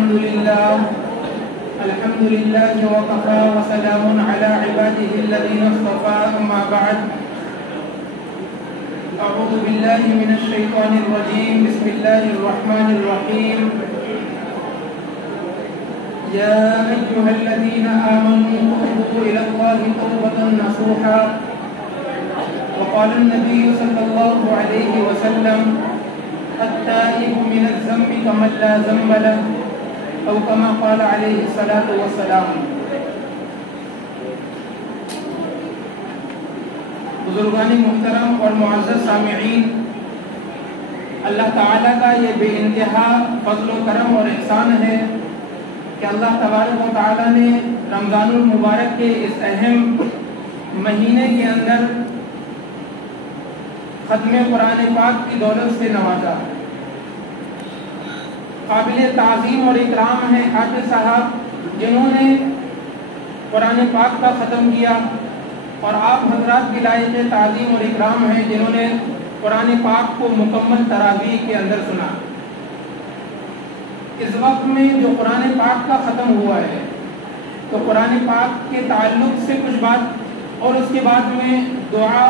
الحمد لله وكفى وسلام على عباده الذين اصطفى أما بعد أعوذ بالله من الشيطان الرجيم بسم الله الرحمن الرحيم يا أيها الذين آمنوا توبوا إلى الله توبة نصوحا وقال النبي صلى الله عليه وسلم التائب من الذنب كمن لا ذنب له او كما قال علیہ الصلاۃ والسلام۔ بزرگان محترم اور معزز سامعین، اللہ تعالیٰ کا یہ بے انتہا فضل و کرم اور احسان ہے کہ اللہ تبارک و تعالیٰ نے رمضان المبارک کے اس اہم مہینے کے اندر ختم قرآن پاک کی دولت سے نوازا۔ قابل تعظیم اور اکرام ہیں حافظ صاحب جنہوں نے قرآن پاک کا ختم کیا، اور آپ حضرات کی لائق تعظیم اور اکرام ہیں جنہوں نے قرآن پاک کو مکمل تراویح کے اندر سنا۔ اس وقت میں جو قرآن پاک کا ختم ہوا ہے تو قرآن پاک کے تعلق سے کچھ بات، اور اس کے بعد میں دعا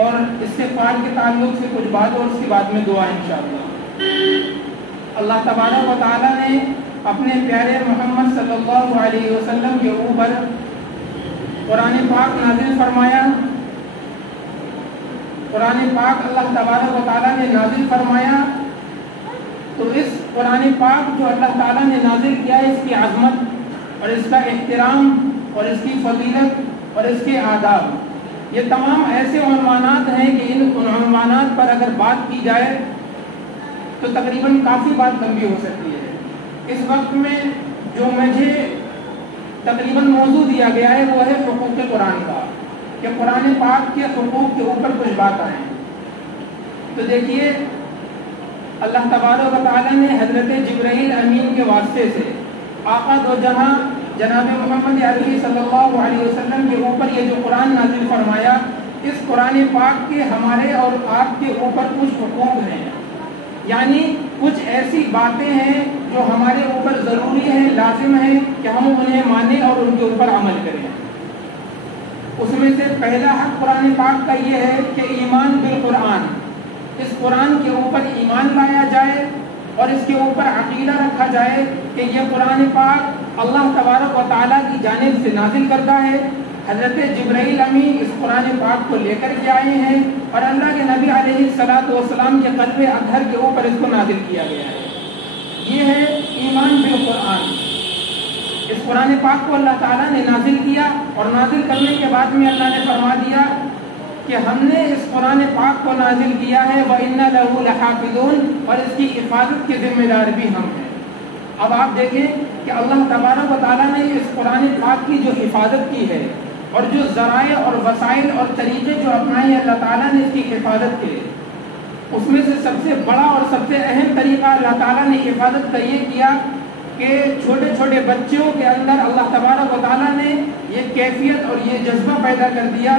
اور استغفار کے تعلق سے کچھ بات، اور اس کے بعد میں دعا انشاءاللہ۔ اللہ تبارک و تعالیٰ نے اپنے پیارے محمد صلی اللہ علیہ وسلم کے اوپر قرآن پاک نازل فرمایا۔ قرآن پاک اللہ تبارک و تعالیٰ نے نازل فرمایا تو اس قرآن پاک جو اللہ تعالیٰ نے نازل کیا ہے، اس کی عظمت اور اس کا احترام اور اس کی فضیلت اور اس کے آداب، یہ تمام ایسے عنوانات ہیں کہ ان عنوانات پر اگر بات کی جائے تو تقریباً کافی بات لمبی ہو سکتی ہے۔ اس وقت میں جو مجھے تقریباً موضوع دیا گیا ہے وہ ہے حقوق قرآن کا، کہ قرآن پاک کے حقوق کے اوپر کچھ بات آئیں۔ تو دیکھیے، اللہ تبارک و تعالیٰ نے حضرت جبرائیل امین کے واسطے سے آقا دو جہاں جناب محمد عربی صلی اللہ علیہ وسلم کے اوپر یہ جو قرآن نازل فرمایا، اس قرآن پاک کے ہمارے اور آپ کے اوپر کچھ حقوق ہیں، یعنی کچھ ایسی باتیں ہیں جو ہمارے اوپر ضروری ہے، لازم ہے کہ ہم انہیں مانیں اور ان کے اوپر عمل کریں۔ اس میں سے پہلا حق قرآن پاک کا یہ ہے کہ ایمان بالقرآن، اس قرآن کے اوپر ایمان لایا جائے اور اس کے اوپر عقیدہ رکھا جائے کہ یہ قرآن پاک اللہ تبارک و تعالیٰ کی جانب سے نازل کرتا ہے۔ حضرت جبرائیل امین اس قرآن پاک کو لے کر کے آئے ہیں اور اللہ کے نبی علیہ الصلوۃ والسلام کے قلب اطہر کے اوپر اس کو نازل کیا گیا ہے۔ یہ ہے ایمان بالقرآن۔ اس قرآن پاک کو اللہ تعالیٰ نے نازل کیا، اور نازل کرنے کے بعد میں اللہ نے فرما دیا کہ ہم نے اس قرآن پاک کو نازل کیا ہے وَإِنَّ لَهُ لَحَافِظُونَ، اور اس کی حفاظت کے ذمہ دار بھی ہم ہیں۔ اب آپ دیکھیں کہ اللہ تبارک و تعالیٰ نے اس قرآن پاک کی جو حفاظت کی ہے اور جو ذرائع اور وسائل اور طریقے جو اپنائے اللہ تعالیٰ نے اس کی حفاظت کے، اس میں سے سب سے بڑا اور سب سے اہم طریقہ اللہ تعالیٰ نے حفاظت کا یہ کیا کہ چھوٹے چھوٹے بچوں کے اندر اللہ تبارک و تعالیٰ نے یہ کیفیت اور یہ جذبہ پیدا کر دیا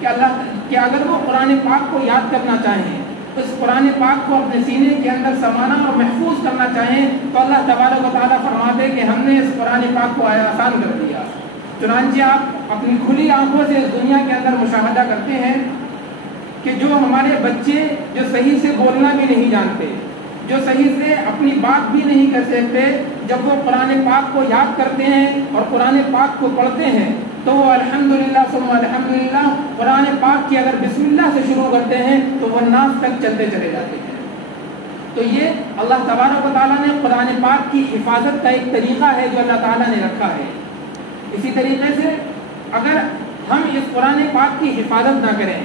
کہ اگر وہ قرآن پاک کو یاد کرنا چاہیں، اس قرآن پاک کو اپنے سینے کے اندر سمانا اور محفوظ کرنا چاہیں، تو اللہ تبارک و تعالیٰ فرماتے کہ ہم نے اس قرآن پاک کو آسان کر دیا۔ چنانچہ آپ اپنی کھلی آنکھوں سے اس دنیا کے اندر مشاہدہ کرتے ہیں کہ جو ہمارے بچے جو صحیح سے بولنا بھی نہیں جانتے، جو صحیح سے اپنی بات بھی نہیں کر سکتے، جب وہ قرآن پاک کو یاد کرتے ہیں اور قرآن پاک کو پڑھتے ہیں تو وہ الحمدللہ ثم الحمدللہ قرآن پاک کی اگر بسم اللہ سے شروع کرتے ہیں تو وہ ناس تک چلتے چلے جاتے ہیں۔ تو یہ اللہ تبارک و تعالیٰ نے قرآن پاک کی حفاظت کا ایک طریقہ ہے جو اللہ تعالیٰ نے رکھا ہے۔ اسی طریقے سے اگر ہم اس قرآن پاک کی حفاظت نہ کریں،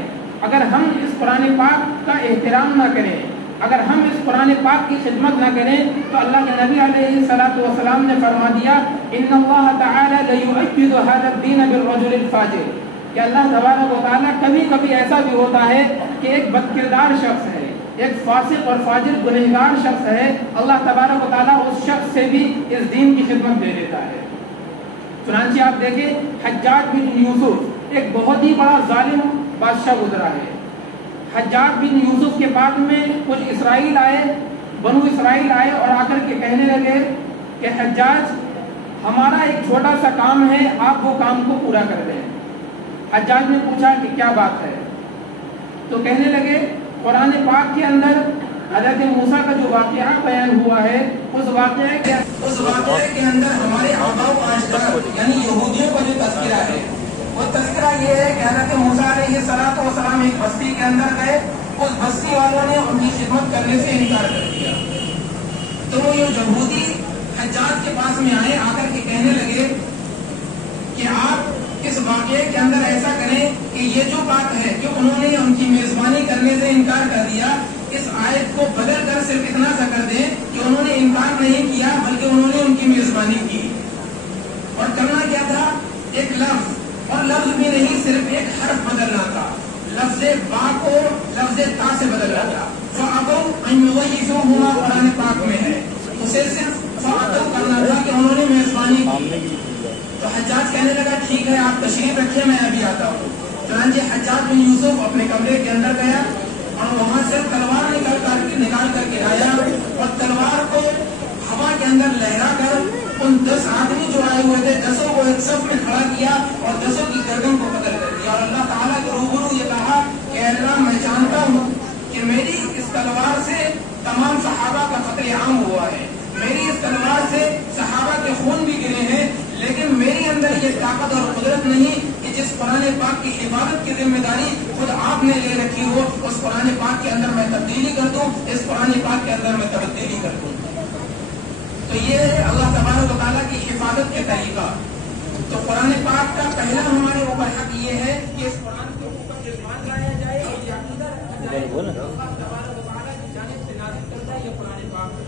اگر ہم اس قرآن پاک کا احترام نہ کریں، اگر ہم اس قرآن پاک کی خدمت نہ کریں تو اللہ کے نبی علیہ الصلوۃ والسلام نے فرما دیا ان اللہ تعالی لیؤکد ھذا الدین بالرجل الفاجر، کہ اللہ تبارک و تعالیٰ کبھی کبھی ایسا بھی ہوتا ہے کہ ایک بد کردار شخص ہے، ایک فاسق اور فاجر گنہگار شخص ہے، اللہ تبارک و تعالیٰ اس شخص سے بھی اس دین کی خدمت دے دیتا ہے۔ چنانچہ آپ دیکھیں حجاج بن یوسف ایک بہت ہی بڑا ظالم بادشاہ گزرا ہے۔ حجاج بن یوسف کے بعد میں کچھ اسرائیل آئے، بنو اسرائیل آئے اور آ کر کے کہنے لگے کہ حجاج ہمارا ایک چھوٹا سا کام ہے، آپ وہ کام کو پورا کر دیں۔ حجاج نے پوچھا کہ کیا بات ہے؟ تو کہنے لگے قرآن پاک کے اندر حضرت موسیٰ کا جو واقعہ بیان ہوا ہے، اس واقعے کے اندر ہمارے آباء و اجداد یعنی یہودیوں کا جو تذکرہ ہے، وہ تذکرہ یہ ہے کہ حضرت موسیٰ علیہ السلام ایک بستی کے اندر گئے، اس بستی والوں نے ان کی خدمت کرنے سے انکار کر دیا۔ تو وہ یہودی حجاج کے پاس میں آئے، آ کر کے کہنے لگے کہ آپ اس واقعے کے اندر ایسا کریں کہ یہ جو بات ہے کہ انہوں نے ان کی میزبانی کرنے سے انکار کر دیا، اس آیت کو بدل کر صرف اتنا سا کر دیں کہ انہوں نے انکار نہیں کیا بلکہ انہوں نے ان کی میزبانی کی۔ اور کرنا کیا تھا؟ ایک لفظ، اور لفظ بھی نہیں، صرف ایک حرف بدلنا تھا، لفظ با کو لفظ تا سے بدلنا تھا۔ قرآن پاک میں ہے، اسے صرف کرنا تھا کہ انہوں نے میزبانی کی۔ تو حجاج کہنے لگا ٹھیک ہے آپ تشریف رکھیے، میں ابھی آتا ہوں۔ چنانچہ حجاج بن یوسف اپنے کمرے کے اندر گیا اور وہاں سے تلوار نکال کر کے آیا، اور تلوار کو ہوا کے اندر لہرا کر ان 10 آدمی جو آئے ہوئے تھے 10 کو ایک صف میں کھڑا کیا اور 10 کی گردن کو قتل کر دیا، اور اللہ تعالیٰ کے روبرو یہ کہا کہ اللہ میں جانتا ہوں کہ میری اس تلوار سے تمام صحابہ کا قتل عام ہوا ہے، میری اس تلوار سے صحابہ کے خون بھی گرے ہیں، لیکن میری اندر یہ طاقت اور قدرت نہیں کہ جس قرآن پاک کی حفاظت کی ذمہ داری خود آپ نے لے رکھی ہو، اس قرآن پاک کے اندر میں تبدیلی کر دوں، اس قرآن پاک کے اندر میں تبدیلی کر دوں۔ تو یہ ہے اللہ تبارک و تعالیٰ کی حفاظت کے طریقہ۔ تو قرآن پاک کا پہلا ہمارے اوپر حق یہ ہے کہ اس قرآن کے اوپر جو ایمان لایا جائے اور یہ عقیدہ رکھا جائے اللہ تبارک و تعالیٰ کی جانب سے نازل کرتا ہے یہ قرآن پاک ہے۔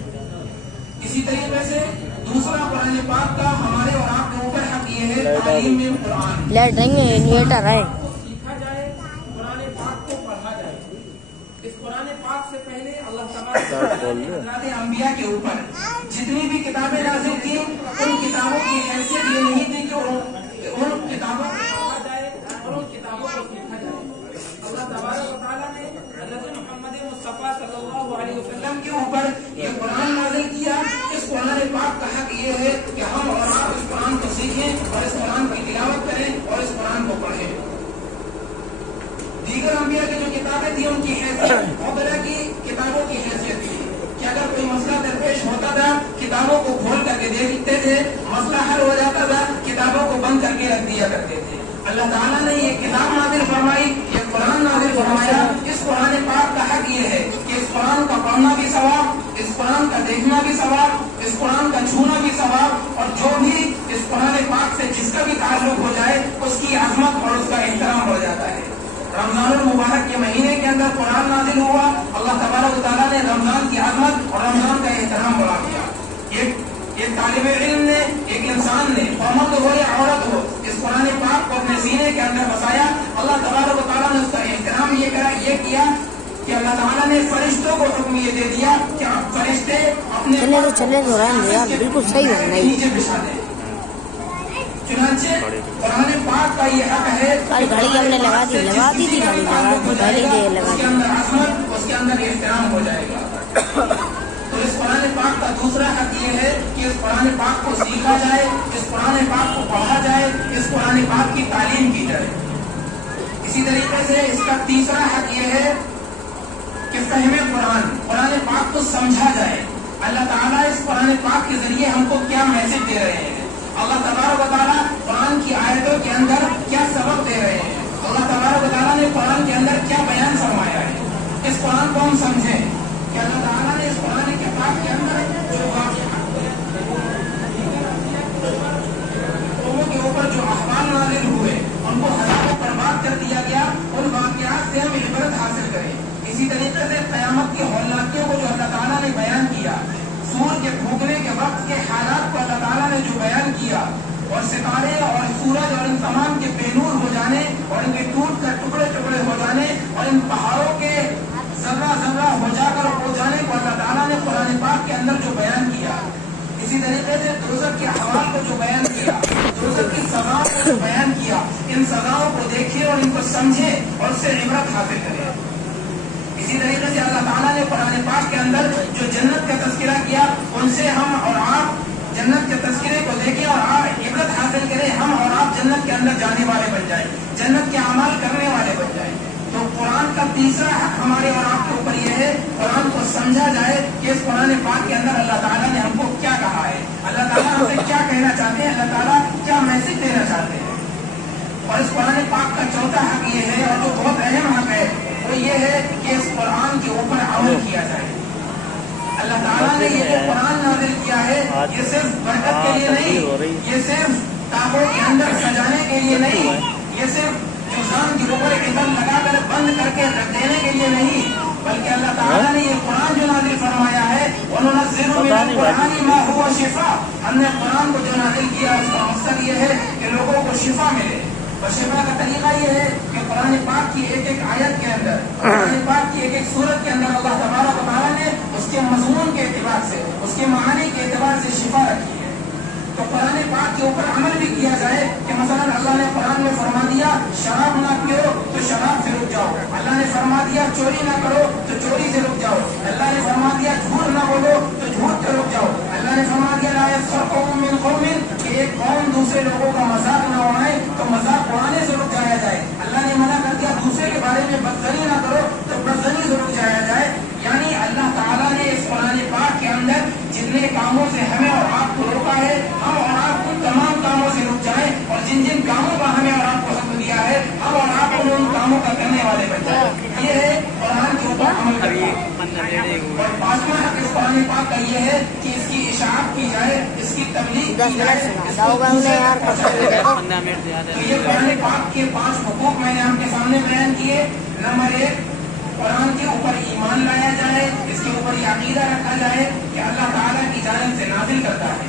اسی طریقے سے دوسرا قرآن پاک کا ہمارے اور آپ کے اوپر حق یہ ہے تعلیم قرآن، انویٹر ہے، سیکھا جائے، قرآن پاک کو پڑھا جائے۔ اس قرآن پاک سے پہلے اللہ تبارک و تعالیٰ نے حضرات انبیاء کے اوپر جتنی بھی کتابیں نازل کی، ان کتابوں کی حیثیت یہ نہیں تھی کہ ان کتابوں کو پڑھا جائے اور ان کتابوں کو سیکھا جائے۔ اللہ تبارک و تعالیٰ نے حضرت محمد مصطفیٰ صلی اللہ علیہ وسلم کے اوپر یہ قرآن نازل کیا۔ اس قرآن پاک کا حق یہ ہے کہ ہم اور آپ اس قرآن کو سیکھیں اور اس قرآن کی تلاوت کریں اور اس قرآن کو پڑھیں۔ دیگر انبیاء کی جو کتابیں تھیں ان کی حیثیت مطلع کی کتابوں کی حیثیت تھی کہ اگر کوئی مسئلہ درپیش ہوتا تھا کتابوں کو کھول کر کے دیکھتے تھے، مسئلہ حل ہو جاتا تھا کتابوں کو بند کر کے رکھ دیا کرتے تھے۔ اللہ تعالیٰ نے یہ کتاب نازل فرمائی، یہ قرآن نازل فرمایا۔ اس قرآن پاک کا حق یہ ہے کہ اس قرآن کا پڑھنا بھی ثواب، اس قرآن کا دیکھنا بھی ثواب، اس قرآن کا چھونا بھی ثواب، اور جو بھی اس قرآن پاک سے جس کا بھی تعلق ہو جائے اس کی عظمت اور اس کا احترام ہو جاتا ہے۔ رمضان المبارک کے مہینے کے اندر قرآن نازل ہوا، اللہ تبارک و تعالیٰ نے رمضان کی عظمت اور رمضان کا احترام بڑھا دیا۔ ایک طالب علم نے، ایک انسان نے، مرد ہو یا عورت ہو، اس قرآن پاک کو اپنے سینے کے اندر بسایا، اللہ تبارک و تعالیٰ نے اس کا احترام یہ کیا کہ اللہ تعالیٰ نے فرشتوں کو حکم یہ دے دیا کہ فرشتے اپنے بالکل صحیح ہے نیچے بچھا دیں۔ چنانچہ قرآن پاک کا یہ حق ہے گاڑی ہم نے لگا دی تھی، اس کے اندر عظمت، اس کے اندر احترام ہو جائے گا۔ تو اس قرآن پاک کا دوسرا حق یہ ہے کہ اس قرآن پاک کو سیکھا جائے، اس قرآن پاک کو پڑھا جائے، اس قرآن پاک کی تعلیم کی جائے۔ اسی طریقے سے اس کا تیسرا حق یہ ہے کہ فہم قرآن پاک کو سمجھا جائے۔ اللہ تعالیٰ اس قرآن پاک کے ذریعے ہم کو کیا میسج دے رہے ہیں، اللہ تبارک و تعالیٰ قرآن کی آیتوں کے اندر کیا سبق دے رہے ہیں، اللہ تبارک و تعالیٰ نے قرآن کے اندر کیا بیان فرمایا ہے، اس قرآن کو ہم سمجھیں کہ اللہ تعالیٰ نے اس قرآن کے پاک کے اندر جو واقعات قوموں کے اوپر جو احوال نازل ہوئے ان کو ہلاک برباد کر دیا گیا، ان واقعات سے ہم عبرت حاصل کریں۔ اسی طریقے سے قیامت کی ہولناکیوں کو جو اللہ تعالیٰ نے بیان کیا، سور کے پھونکنے کے وقت کے حالات کو اللہ تعالیٰ نے جو بیان کیا، اور ستارے اور سورج اور ان تمام کے بے نور ہو جانے اور ان کے ٹوٹ کر ٹکڑے ٹکڑے ہو جانے اور ان پہاڑوں کے ذرہ ذرہ ہو جا کر ہو جانے کو اللہ تعالیٰ نے قرآن پاک کے اندر جو بیان کیا۔ اسی طریقے سے دوزخ کے احوال کو جو بیان کیا، دوزخ کی سزاؤں کو جو بیان کیا، ان سزاؤں کو دیکھیں اور ان کو سمجھیں اور اس سے عبرت حاصل کریں۔ اسی طریقے سے اللہ تعالیٰ نے قرآن پاک کے اندر جو جنت کا تذکرہ کیا، ان سے ہم اور آپ جنت کے تذکرے کو دیکھیں اور آپ عبرت حاصل کریں، ہم اور آپ جنت کے اندر جانے والے بن جائیں، جنت کے اعمال کرنے والے بن جائیں۔ تو قرآن کا تیسرا حق ہمارے اور آپ کے اوپر یہ ہے، قرآن کو سمجھا جائے کہ اس قرآن پاک کے اندر اللہ تعالیٰ نے ہم کو کیا کہا ہے، اللہ تعالیٰ ہم سے کیا کہنا چاہتے ہیں، اللہ تعالیٰ کیا میسج دینا چاہتے ہیں۔ اور اس قرآن پاک کا چوتھا حق یہ ہے، اور جو بہت اہم حق ہے، وہ یہ ہے کہ اس قرآن کے اوپر عمل کیا جائے۔ اللہ تعالیٰ نے یہ جو قرآن نازل کیا ہے، یہ صرف برکت کے لیے نہیں، یہ صرف کتابوں کے اندر سجانے کے لیے نہیں، یہ صرف جزام کے اوپر عبر لگا کر بند کر کے رکھ دینے کے لیے نہیں، بلکہ اللہ تعالیٰ نے یہ قرآن جو نازل فرمایا ہے، وَنُنَزِّلُ مِنَ الْقُرْآنِ مَا هُوَ شِفَاءٌ، ہم نے قرآن کو جو نازل کیا اس کا مقصد یہ ہے کہ لوگوں کو شفا ملے۔ اور شفا کا طریقہ یہ ہے کہ قرآن پاک کی ایک ایک آیت کے اندر، قرآن پاک کی ایک ایک سورت کے اندر اللہ تبارک و تعالیٰ نے اس کے مضمون کے اعتبار سے، اس کے معانی کے اعتبار سے شفا رکھی ہے۔ تو قرآن پاک کے اوپر عمل بھی کیا جائے کہ مثلا اللہ نے قرآن میں فرما دیا شراب نہ پیو تو شراب سے رک جاؤ، اللہ نے فرما دیا چوری نہ کرو تو چوری سے رک جاؤ، اللہ نے فرما دیا جھوٹ نہ بولو تو جھوٹ سے رک جاؤ، اللہ نے فرما دیا لا یسخر قوم من قوم، کہ ایک قوم دوسرے لوگوں کا مذاق نہ اڑائے تو مذاق اڑانے سے رک جایا جائے، اللہ نے منع کر دیا دوسرے کے بارے میں بدزنی نہ کرو تو بدزنی سے رک جایا جائے۔ یعنی اللہ تعالیٰ نے اس قرآن پاک کے اندر جتنے کاموں سے ہمیں اور آپ کو روکا ہے، ہم اور آپ ان تمام کاموں سے رک جائیں، اور جن جن کاموں کا ہمیں اور آپ کو حق دیا ہے، ہم اور آپ ان کاموں کا کرنے والے بن جائیں۔ یہ ہے قرآن کے اوپر عمل کرنا۔ اور پانچواں حق اس قرآن پاک کا یہ ہے کہ اس کی اشاعت کی جائے، اس کی تبلیغ کی جائے، اس کو دوسرے تک پہنچایا جائے۔ تو یہ قرآن پاک کے 5 حقوق میں نے آپ کے سامنے بیان کیے۔ نمبر 1، قرآن کے اوپر ایمان لایا جائے، اس کے اوپر یہ عقیدہ رکھا جائے کہ اللہ تعالیٰ کی جانب سے نازل کرتا ہے۔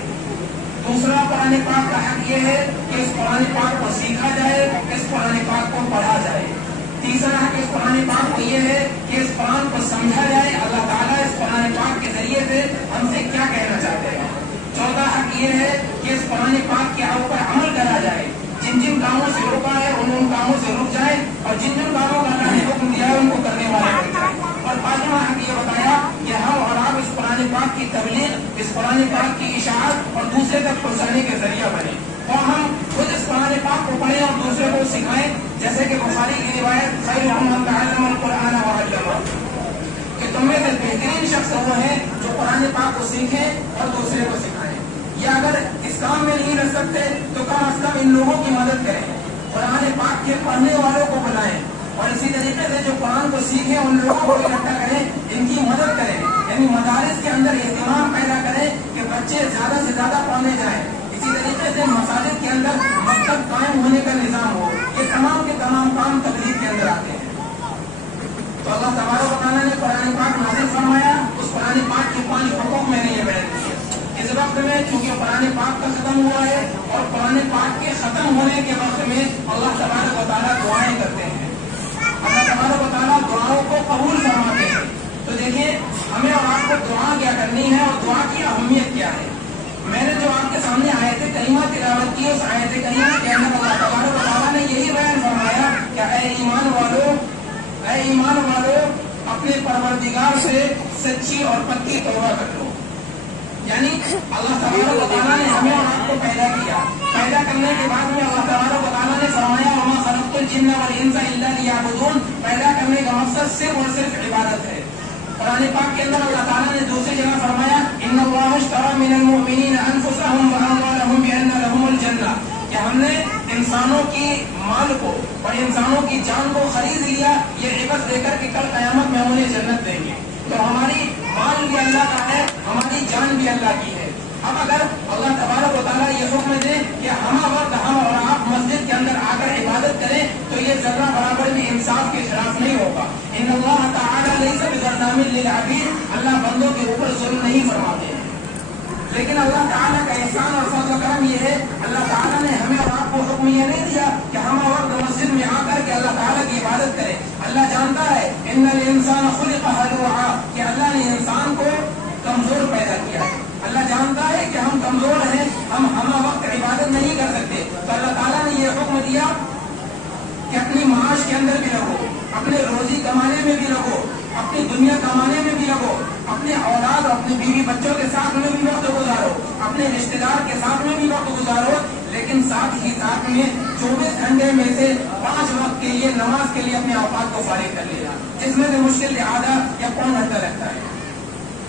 دوسرا، قرآن پاک کا حق یہ ہے کہ اس قرآن پاک کو سیکھا جائے، اس قرآن پاک کو پڑھا جائے۔ تیسرا حق اس قرآن پاک کو یہ ہے کہ اس قرآن کو سمجھا جائے، اللہ تعالیٰ اس قرآن پاک کے ذریعے سے ہم سے کیا کہنا چاہتے ہیں۔ چوتھا حق یہ ہے کہ اس قرآن پاک کے اوپر عمل کرا جائے، جن جن کاموں سے روکا ہے ان کاموں سے رک جائے، اور جن جن کاموں کا اللہ نے حکم دیا ہے ان کو کرنے والے بن جائے۔ اور پانچواں حق یہ بتایا کہ ہم اور آپ اس قرآن پاک کی تبلیغ، اس قرآن پاک کی اشاعت اور دوسرے تک پہنچانے کے ذریعہ بنے، اور ہم خود اس قرآن پاک کو پڑھیں اور دوسرے کو سکھائیں، جیسے کہ بخاری کی روایت خیرکم من تعلم القرآن وعلمہ، کہ تم میں سے بہترین شخص وہ ہیں جو قرآن پاک کو سیکھیں اور دوسرے کو سکھائیں۔ یا اگر اس کام میں نہیں رہ سکتے تو کم از کم ان لوگوں کی مدد کریں، قرآن پاک کے پڑھنے والوں کو بلائیں، اور اسی طریقے سے جو قرآن کو سیکھیں ان لوگوں کو اکٹھا کریں، ان کی مدد کریں، یعنی مدارس کے اندر اہتمام پیدا کریں کہ بچے زیادہ سے زیادہ پڑھنے جائیں۔ اسی طریقے سے مساجد کے اندر مکتب قائم ہونے کا نظام ہو۔ یہ تمام کے تمام کام تبلیغ کے اندر آتے ہیں۔ تو اللہ تبارک و تعالیٰ نے قرآن پاک نازل فرمایا، اس قرآن پاک کے 5 حقوق میں نے یہ بیان کیے۔ اس وقت میں چونکہ قرآن پاک کا ختم ہوا ہے، اور قرآن پاک کے ختم ہونے کے وقت میں اللہ تبارک و تعالیٰ دعائیں کرتے ہیں، اللہ تبارک و تعالیٰ دعاؤں کو قبول فرماتے ہیں۔ تو دیکھیے ہمیں اور آپ کو دعا کیا کرنی ہے، اور دعا کی اہمیت کیا ہے۔ میں نے جو آپ کے سامنے آیت کریمہ تلاوت کی، اس آیت کریمہ کے اندر اللہ تبارک و تعالیٰ نے یہی بیان فرمایا کہ اے ایمان والو اپنے پروردگار سے سچی اور پکی توبہ کر لو۔ یعنی اللہ تبارک و تعالیٰ نے ہمیں اور آپ کو پیدا کیا، پیدا کرنے کے بعد میں اللہ تبارک و تعالیٰ نے فرمایا وما خلقت الجن والانس الا لیعبدون، پیدا کرنے کا مقصد صرف اور صرف عبادت ہے۔ قرآن پاک کے اندر اللہ تعالیٰ نے دوسری جگہ فرمایا ان اللہ اشتری من المؤمنین انفسهم واموالهم بان لهم الجنہ، کہ ہم نے انسانوں کی مال کو اور انسانوں کی جان کو خرید لیا یہ عوض دے کر کہ کل قیامت میں ہم انہیں جنت دیں گے۔ تو ہماری مال بھی اللہ کا ہے، ہماری جان بھی اللہ کی ہے۔ اب اگر اللہ تبارک و تعالیٰ یہ حکم دے کہ ہم وقت ہم اور آپ مسجد کے اندر آ کر عبادت کریں تو یہ ذرہ برابر بھی انصاف کے خلاف نہیں ہوگا۔ ان اللہ تعالیٰ لیس بظلام للعبید، اللہ بندوں کے اوپر ظلم نہیں فرماتے ہیں۔ لیکن اللہ تعالیٰ کا احسان اور فضل و کرم یہ ہے، اللہ تعالیٰ نے ہمیں اور آپ کو حکم یہ نہیں دیا کہ ہم وقت مسجد میں آ کر کے اللہ تعالیٰ کی عبادت کریں۔ اللہ جانتا ہے ان الانسان خلق ہلوعا، کہ اللہ نے انسان کو کمزور پیدا کیا ہے۔ اللہ جانتا ہے کہ ہم کمزور ہیں، ہم وقت عبادت نہیں کر سکتے، تو اللہ تعالیٰ نے یہ حکم دیا کہ اپنی معاش کے اندر بھی رکھو، اپنے روزی کمانے میں بھی رکھو، اپنی دنیا کمانے میں بھی رکھو، اپنے اولاد اور اپنے بیوی بچوں کے ساتھ میں بھی وقت گزارو، اپنے رشتے دار کے ساتھ میں بھی وقت گزارو، لیکن ساتھ ہی ساتھ میں 24 گھنٹے میں سے 5 وقت کے لیے نماز کے لیے اپنے اوقات کو فارغ کر لیا، جس میں سے مشکل آدھا یا پون گھنٹہ رہتا ہے۔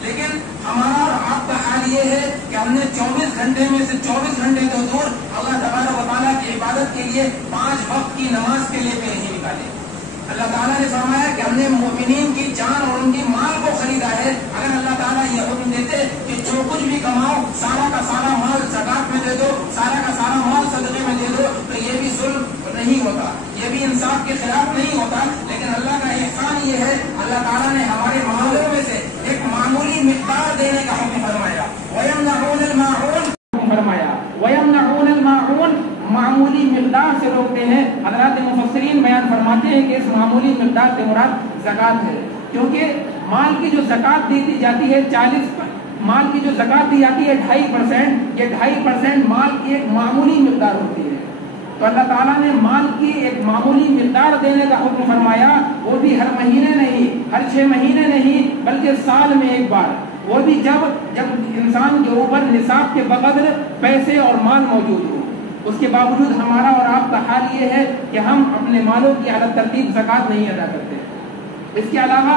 لیکن ہمارا اور آپ کا حال یہ ہے کہ ہم نے 24 گھنٹے میں سے 24 گھنٹے تو دور اللہ تبارک و تعالیٰ کی عبادت کے لیے 5 وقت کی نماز کے لیے بھی نہیں نکالے۔ اللہ تعالیٰ نے فرمایا کہ ہم نے مومنین کی جان اور ان کی مال کو خریدا ہے۔ اگر اللہ تعالیٰ یہ حکم دیتے کہ جو کچھ بھی کماؤ سارا کا سارا مال زکات میں دے دو، سارا کا سارا مال صدقے میں دے دو، تو یہ بھی ظلم نہیں ہوتا، یہ بھی انصاف کے خلاف نہیں ہوتا۔ لیکن اللہ کا احسان یہ ہے، اللہ تعالیٰ نے ہمارے مالوں میں سے ایک معمولی مقدار دینے کا حکم فرمایا، وَيَمْنَعُونَ الْمَاعُونَ فرمایا، وَيَمْنَعُونَ الْمَاعُونَ معمولی مقدار سے روکتے ہیں۔ حضرات مفسرین بیان فرماتے ہیں کہ اس معمولی مقدار سے مراد زکات ہے، کیونکہ مال کی جو زکات دی جاتی ہے 40 مال کی جو زکات دی جاتی ہے 2.5%، یہ 2.5% مال کی ایک معمولی مقدار ہوتی ہے۔ تو اللہ تعالیٰ نے مال کی ایک معمولی مقدار دینے کا حکم فرمایا، وہ بھی ہر مہینے نہیں، ہر 6 مہینے نہیں، بلکہ سال میں ایک بار، وہ بھی جب انسان کے اوپر نصاب کے بقدر پیسے اور مال موجود ہو۔ اس کے باوجود ہمارا اور آپ کا حال یہ ہے کہ ہم اپنے مالوں کی اعلیٰ ترتیب زکات نہیں ادا کرتے۔ اس کے علاوہ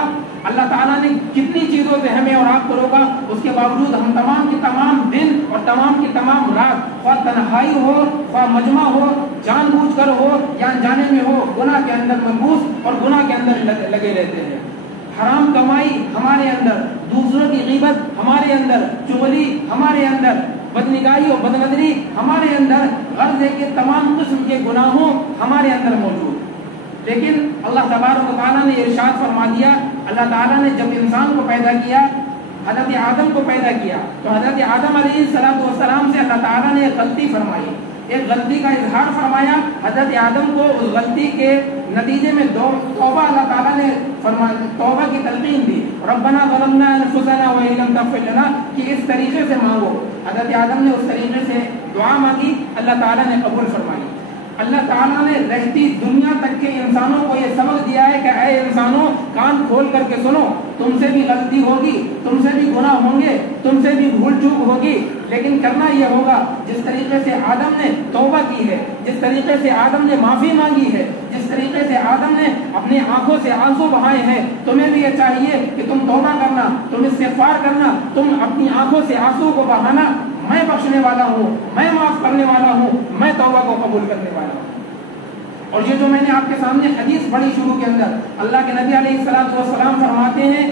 اللہ تعالیٰ نے کتنی چیزوں سے ہمیں اور آپ کو روکا، اس کے باوجود ہم تمام کی تمام دن اور تمام کی تمام رات، خواہ تنہائی ہو خواہ مجمع ہو، جان بوجھ کر ہو یا انجانے میں ہو، گناہ کے اندر ملبوس اور گناہ کے اندر لگے رہتے ہیں۔ حرام کمائی ہمارے اندر، دوسروں کی غیبت ہمارے اندر، چغلی ہمارے اندر، بدنگاہی اور بدنظری ہمارے اندر، غرض ہے کہ تمام قسم کے گناہوں ہمارے اندر موجود۔ لیکن اللہ تبارک و تعالیٰ نے ارشاد فرما دیا، اللہ تعالیٰ نے جب انسان کو پیدا کیا، حضرت آدم کو پیدا کیا، تو حضرت آدم علیہ السلام سے اللہ تعالیٰ نے ایک غلطی فرمائی، ایک غلطی کا اظہار فرمایا۔ حضرت آدم کو اس غلطی کے نتیجے میں توبہ اللہ تعالیٰ نے توبہ کی تلقین دی، ربنا ظلمنا انفسنا وان لم تغفر لنا، کہ اس طریقے سے مانگو۔ حضرت آدم نے اس طریقے سے دعا مانگی، اللہ تعالیٰ نے قبول فرمائی۔ اللہ تعالیٰ نے رہتی دنیا تک کے انسانوں کو یہ سبق دیا ہے کہ اے انسانوں، کان کھول کر کے سنو، تم سے بھی غلطی ہوگی، تم سے بھی گناہ ہوں گے، تم سے بھی بھول چوک ہوگی، لیکن کرنا یہ ہوگا جس طریقے سے آدم نے توبہ کی ہے، جس طریقے سے آدم نے معافی مانگی ہے، جس طریقے سے آدم نے اپنی آنکھوں سے آنسو بہائے ہیں، تمہیں بھی یہ چاہیے کہ تم توبہ کرنا، تم استغفار کرنا، تم اپنی آنکھوں سے آنسو کو بہانا۔ میں بخشنے والا ہوں، میں معاف کرنے والا ہوں، میں توبہ کو قبول کرنے والا ہوں۔ اور یہ جو میں نے آپ کے سامنے حدیث پڑھی شروع کے اندر، اللہ کے نبی علیہ السلام فرماتے ہیں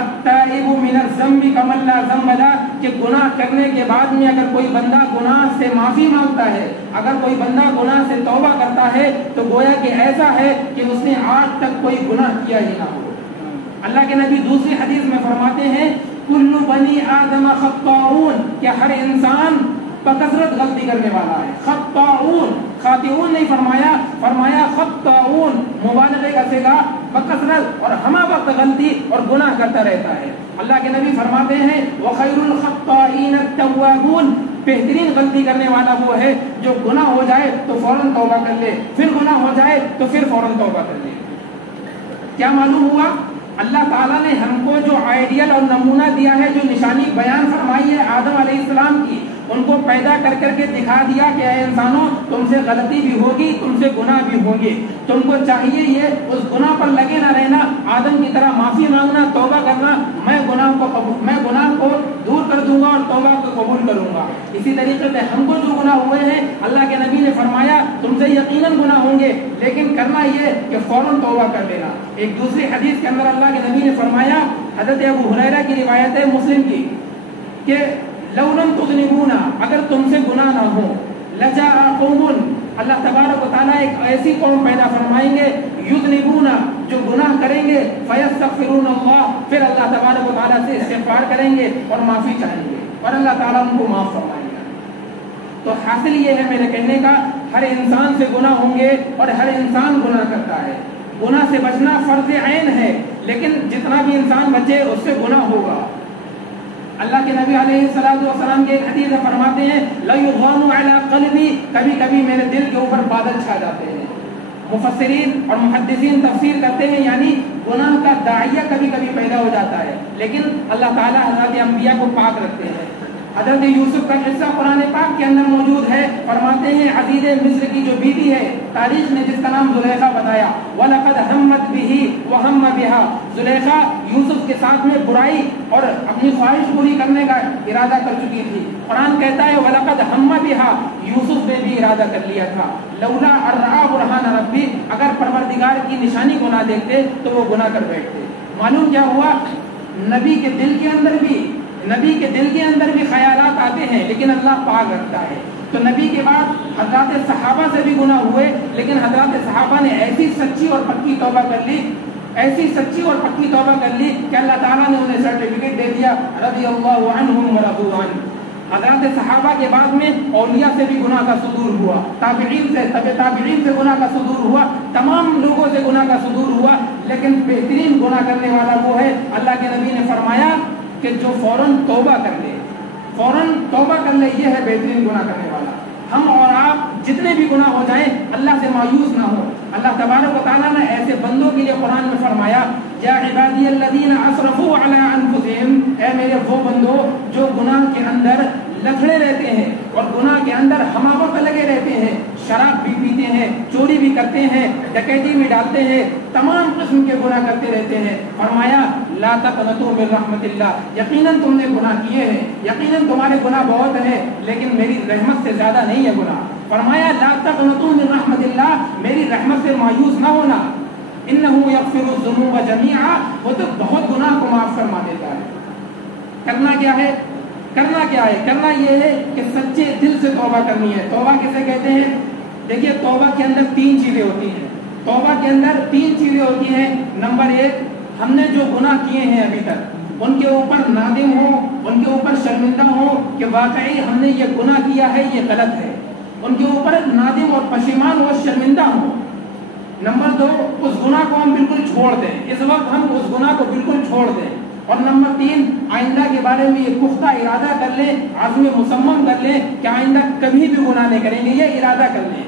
التائب من الذنب کمن لا ذنب لہ، کہ گناہ کرنے کے بعد میں اگر کوئی بندہ گناہ سے معافی مانگتا ہے، اگر کوئی بندہ گناہ سے توبہ کرتا ہے، تو گویا کہ ایسا ہے کہ اس نے آج تک کوئی گناہ کیا ہی نہ ہو۔ اللہ کے نبی دوسری حدیث میں فرماتے ہیں کل بنی آدم خطاؤون، کہ ہر انسان بکثرت غلطی کرنے والا ہے۔ خطاؤون، خاطئون نہیں فرمایا، فرمایا خطاؤون، مبالغے کا صیغہ، بکثرت اور ہمہ وقت غلطی اور گناہ کرتا رہتا ہے۔ اللہ کے نبی فرماتے ہیں وخیر الخطائین التوابون، بہترین غلطی کرنے والا وہ ہے جو گناہ ہو جائے تو فوراً توبہ کر لے، پھر گناہ ہو جائے تو پھر فوراً توبہ کر لے۔ کیا معلوم ہوا؟ اللہ تعالیٰ نے ہم کو جو آئیڈیل اور نمونہ دیا ہے، جو نشانی بیان فرمائی ہے آدم علیہ السلام کی، ان کو پیدا کر کے دکھا دیا کہ اے انسانوں، تم سے غلطی بھی ہوگی، تم سے گناہ بھی ہوں گے، تم کو چاہیے یہ اس گناہ پر لگے نہ رہنا، آدم کی طرح معافی مانگنا، توبہ کرنا، میں گناہ کو دور کر دوں گا اور توبہ کو قبول کروں گا۔ اسی طریقے سے ہم کو جو گناہ ہوئے ہیں، اللہ کے نبی نے فرمایا تم سے یقیناً گناہ ہوں گے، لیکن کرنا یہ کہ فوراً توبہ کر لینا۔ ایک دوسری حدیث کے اندر اللہ کے نبی نے فرمایا، حضرت ابو ہریرہ کی روایت ہے مسلم کی، کہ لو لم تذنبون، اگر تم سے گناہ نہ ہو، لجاء قوم، اللہ تبارک و تعالیٰ ایک ایسی قوم پیدا فرمائیں گے، یذنبون، جو گناہ کریں گے، فیستغفرون اللہ، پھر اللہ تبارک و تعالیٰ سے استغفار کریں گے اور معافی چاہیں گے اور اللہ تعالیٰ ان کو معاف فرمائے گا۔ تو حاصل یہ ہے میرے کہنے کا، ہر انسان سے گناہ ہوں گے اور ہر انسان گناہ کرتا ہے۔ گناہ سے بچنا فرض عین ہے، لیکن جتنا بھی انسان بچے اس سے گناہ ہوگا۔ اللہ کے نبی علیہ السلام کے ایک حدیث میں فرماتے ہیں لَيُغَانُ عَلَىٰ قَلْبِي، کبھی کبھی میرے دل کے اوپر بادل چھا جاتے ہیں۔ مفسرین اور محدثین تفسیر کرتے ہیں یعنی گناہ کا داعیہ کبھی کبھی پیدا ہو جاتا ہے، لیکن اللہ تعالیٰ حضرات انبیاء کو پاک رکھتے ہیں۔ حضرت یوسف کا قصہ قرآن پاک کے اندر موجود ہے. فرماتے ہیں عزیز مصر کی جو بیوی ہے, تاریخ نے جس کا نام زلیخا بتایا, وَلَقَدْ هَمَّتْ بِهِ وَهَمَّ بِهَا, زلیخا یوسف کے ساتھ میں برائی اور اپنی خواہش پوری کرنے کا ارادہ کر چکی تھی. قرآن کہتا ہے وَلَقَدْ هَمَّ بِهَا, یوسف نے بھی ارادہ کر لیا تھا. لولا ان رأى برهان ربی, اگر پروردگار کی نشانی کو نہ دیکھتے تو وہ گناہ کر بیٹھتے. معلوم کیا ہوا, نبی کے دل کے اندر بھی خیالات آتے ہیں, لیکن اللہ پاک رکھتا ہے. تو نبی کے بعد حضرات صحابہ سے بھی گناہ ہوئے, لیکن حضرات صحابہ نے ایسی سچی اور پکی توبہ کر لی کہ اللہ تعالیٰ نے انہیں سرٹیفکیٹ دے دیا, رضی اللہ عنہم ورضوا عنہ. حضرات صحابہ کے بعد میں اولیاء سے بھی گناہ کا صدور ہوا, تابعین سے گناہ کا صدور ہوا, تمام لوگوں سے گناہ کا صدور ہوا, لیکن بہترین گناہ کرنے والا وہ ہے, اللہ کے نبی نے فرمایا کہ جو فوراً توبہ کر لے, یہ ہے بہترین گناہ کرنے والا. ہم اور آپ جتنے بھی گناہ ہو جائیں اللہ سے مایوس نہ ہو. اللہ تبارک و تعالیٰ نے ایسے بندوں کے لیے قرآن میں فرمایا, یا عبادی الذین اسرفوا علی انفسہم, اے میرے وہ بندو جو گناہ کے اندر لفڑے رہتے ہیں اور گناہ کے اندر ہماوت لگے رہتے ہیں, شراب بھی پیتے ہیں, چوری بھی کرتے ہیں, ڈکیتی بھی ڈالتے ہیں, تمام قسم کے گناہ کرتے رہتے ہیں. فرمایا لا تقنطوا من رحمت اللہ, یقیناً تم نے گناہ کیے ہیں, یقیناً تمہارے گناہ بہت ہیں, لیکن میری رحمت سے زیادہ نہیں ہے گناہ. فرمایا لا تقنطوا من رحمت اللہ, میری رحمت سے مایوس نہ ہونا. انہ یغفر الذنوب جميعا, وہ تو بہت گناہ کو معاف فرما دیتا ہے. کرنا کیا ہے, کرنا یہ ہے کہ سچے دل سے توبہ کرنی ہے. توبہ کسے کہتے ہیں؟ دیکھیے توبہ کے اندر تین چیزیں ہوتی ہیں. نمبر ایک, ہم نے جو گناہ کیے ہیں ابھی تک ان کے اوپر نادم ہو, ان کے اوپر شرمندہ ہو کہ واقعی ہم نے یہ گناہ کیا ہے, یہ غلط ہے, ان کے اوپر نادم اور پشیمان اور شرمندہ ہو. نمبر دو, اس گناہ کو ہم بالکل چھوڑ دیں, اس وقت ہم اس گناہ کو بالکل چھوڑ دیں. اور نمبر تین, آئندہ کے بارے میں یہ پختہ ارادہ کر لیں, عزم مصمم کر لیں کہ آئندہ کبھی بھی گناہ نہیں کریں گے, یہ ارادہ کر لیں.